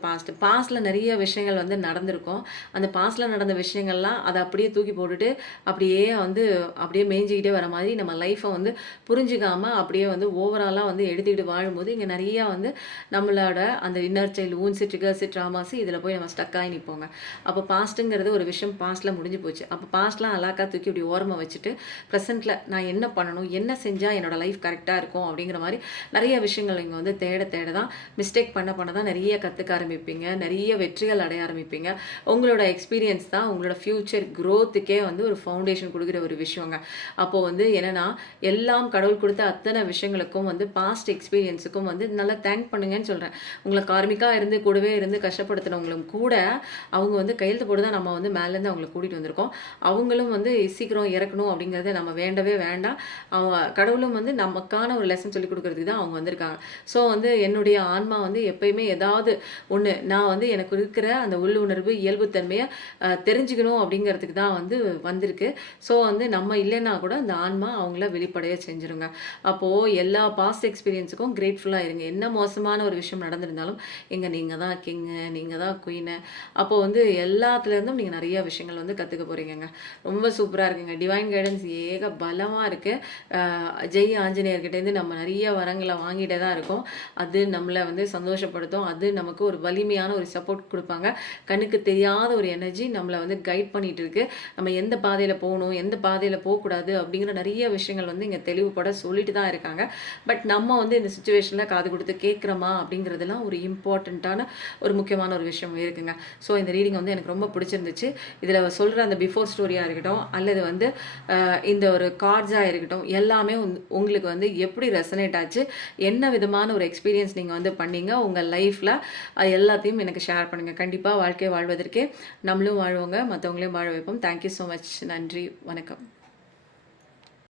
பாஸ்ட்டில் நிறைய விஷயங்கள் வந்து நடந்திருக்கும். அந்த பாஸ்ட்டில் நடந்த விஷயங்கள்லாம் அதை அப்படியே தூக்கி போட்டுட்டு அப்படியே மேய்ஞ்சிக்கிட்டே வர மாதிரி நம்ம லைஃப்பை வந்து புரிஞ்சுக்காமல் அப்படியே வந்து ஓவராலாக வந்து எடுத்துக்கிட்டு வாழும்போது இங்கே நிறையா வந்து நம்மளோட அந்த இன்னர் சைல்டு வூண்ட்ஸு, ட்ரிகர்ஸு, ட்ராமாஸு இதில் போய் நம்ம ஸ்டக்காகி நிற்போங்க. அப்போ பாஸ்ட்டுங்கிறது ஒரு விஷயம் பாஸ்ட்டில் முடிஞ்சு போச்சு. அப்போ பாஸ்ட்லாம் அழகாக தூக்கி இப்படி ஓரமாக வச்சுட்டு ப்ரெசென்ட்டில் நான் என்ன பண்ணணும், என்ன செஞ்சால் என்னோடய லைஃப் கரெக்டாக இருக்கும் அப்படிங்கிற மாதிரி நிறைய விஷயங்கள் இங்கே நீங்கள் வந்து தேட தேட தான் மிஸ்டேக் பண்ண தான் நிறைய கற்றுக்க ஆரம்பிப்பீங்க, நிறைய வெற்றிகள் அடைய ஆரம்பிப்பீங்க. உங்களோட எக்ஸ்பீரியன்ஸ் தான் உங்களோட ஃப்யூச்சர் க்ரோத்துக்கே வந்து ஒரு ஃபவுண்டேஷன் கொடுக்குற ஒரு விஷயங்க. அப்போ வந்து என்னன்னா, எல்லாம் கடவுள் கொடுத்த அத்தனை விஷயங்களுக்கும் வந்து பாஸ்ட் எக்ஸ்பீரியன்ஸுக்கும் வந்து நல்லா தேங்க் பண்ணுங்கன்னு சொல்றேன். உங்கள கார்மிக்கா இருந்து கூடவே இருந்து கஷ்டப்படுத்தினவங்களும் கூட, அவங்க வந்து கையெழுத்து போட்டு தான் நம்ம வந்து மேலேருந்து அவங்கள கூட்டிட்டு வந்திருக்கோம். அவங்களும் வந்து சீக்கிரம் இறக்கணும் அப்படிங்கிறத நம்ம வேண்டவே வேண்டாம். கடவுளும் வந்து நமக்கான ஒரு லெசன் சொல்லிக் கொடுக்கறதுக்கு தான் அவங்க வந்திருக்காங்க. ஸோ வந்து என்னுடைய ஆன்மா வந்து எப்பயுமே ஏதாவது ஒண்ணு நான் வந்து எனக்கு இருக்கிற அந்த உள்ளுணர்வு, இயல்புத்தன்மைய தெரிஞ்சுக்கணும் அப்படிங்கிறதுக்கு தான் வந்து வந்திருக்கு. ஸோ வந்து நம்ம இல்லைன்னா கூட அந்த ஆன்மா அவங்கள வெளிப்படைய செஞ்சுருங்க. அப்போ எல்லா பாஸ்ட் எக்ஸ்பீரியன்ஸுக்கும் கிரேட்ஃபுல்லா இருங்க. என்ன மோசமான ஒரு விஷயம் நடந்திருந்தாலும், நீங்க தான் கிங்கு, நீங்க தான் குயினு. அப்போ வந்து எல்லாத்துலேருந்தும் நீங்க நிறைய விஷயங்கள் வந்து கத்துக்க போறீங்கங்க. ரொம்ப சூப்பரா இருக்குங்க. டிவைன் கைடன்ஸ் ஏக பலமா இருக்கு. ஜெய் ஆஞ்சநேயர்கிட்டேருந்து நம்ம நிறைய வரங்கள வாங்கிட்டே தான் இருக்கோம். அது நம்மள வந்து சந்தோஷப்படுத்தும். அது நமக்கு ஒரு வலிமையான ஒரு சப்போர்ட் குடுப்பாங்க. கண்ணுக்கு தெரியாத ஒரு எனர்ஜி நம்மள வந்து கைட் பண்ணிட்டு இருக்கு. நம்ம எந்த பாதையில போணும், எந்த பாதையில போக்கூடாது அப்படிங்கிற நிறைய விஷயங்கள் வந்து இங்க தெளிவுபட சொல்லிட்டு தான் இருக்காங்க. பட் நம்ம வந்து இந்த சிச்சுவேஷன்ல காது குடுத்து கேட்கிறோமா அப்படிங்கிறதெல்லாம் ஒரு இம்பார்ட்டன்ட்டான ஒரு முக்கியமான ஒரு விஷயம் இருக்குங்க. ஸோ இந்த ரீடிங் வந்து எனக்கு ரொம்ப பிடிச்சிருந்துச்சு. இதில சொல்ற அந்த பிஃபோர் ஸ்டோரியா இருக்கட்டும், அல்லது வந்து இந்த ஒரு கார்ட்ஸா இருக்கட்டும், எல்லாமே உங்களுக்கு வந்து எப்படி ரெசனேட் ஆச்சு, என்ன விதமான ஒரு எக்ஸ்பீரியன்ஸ் நீங்க வந்து பண்ணீங்க உங்க லைஃப்ல, அது எல்லாத்தையும் எனக்கு ஷேர் பண்ணுங்க. கண்டிப்பா வாழ்க்கை வாழ்வதற்கே நம்மளும் வாழ்வோங்க, மத்தவங்களையும் வாழ வைப்போம். Thank you so much. நன்றி, வணக்கம்.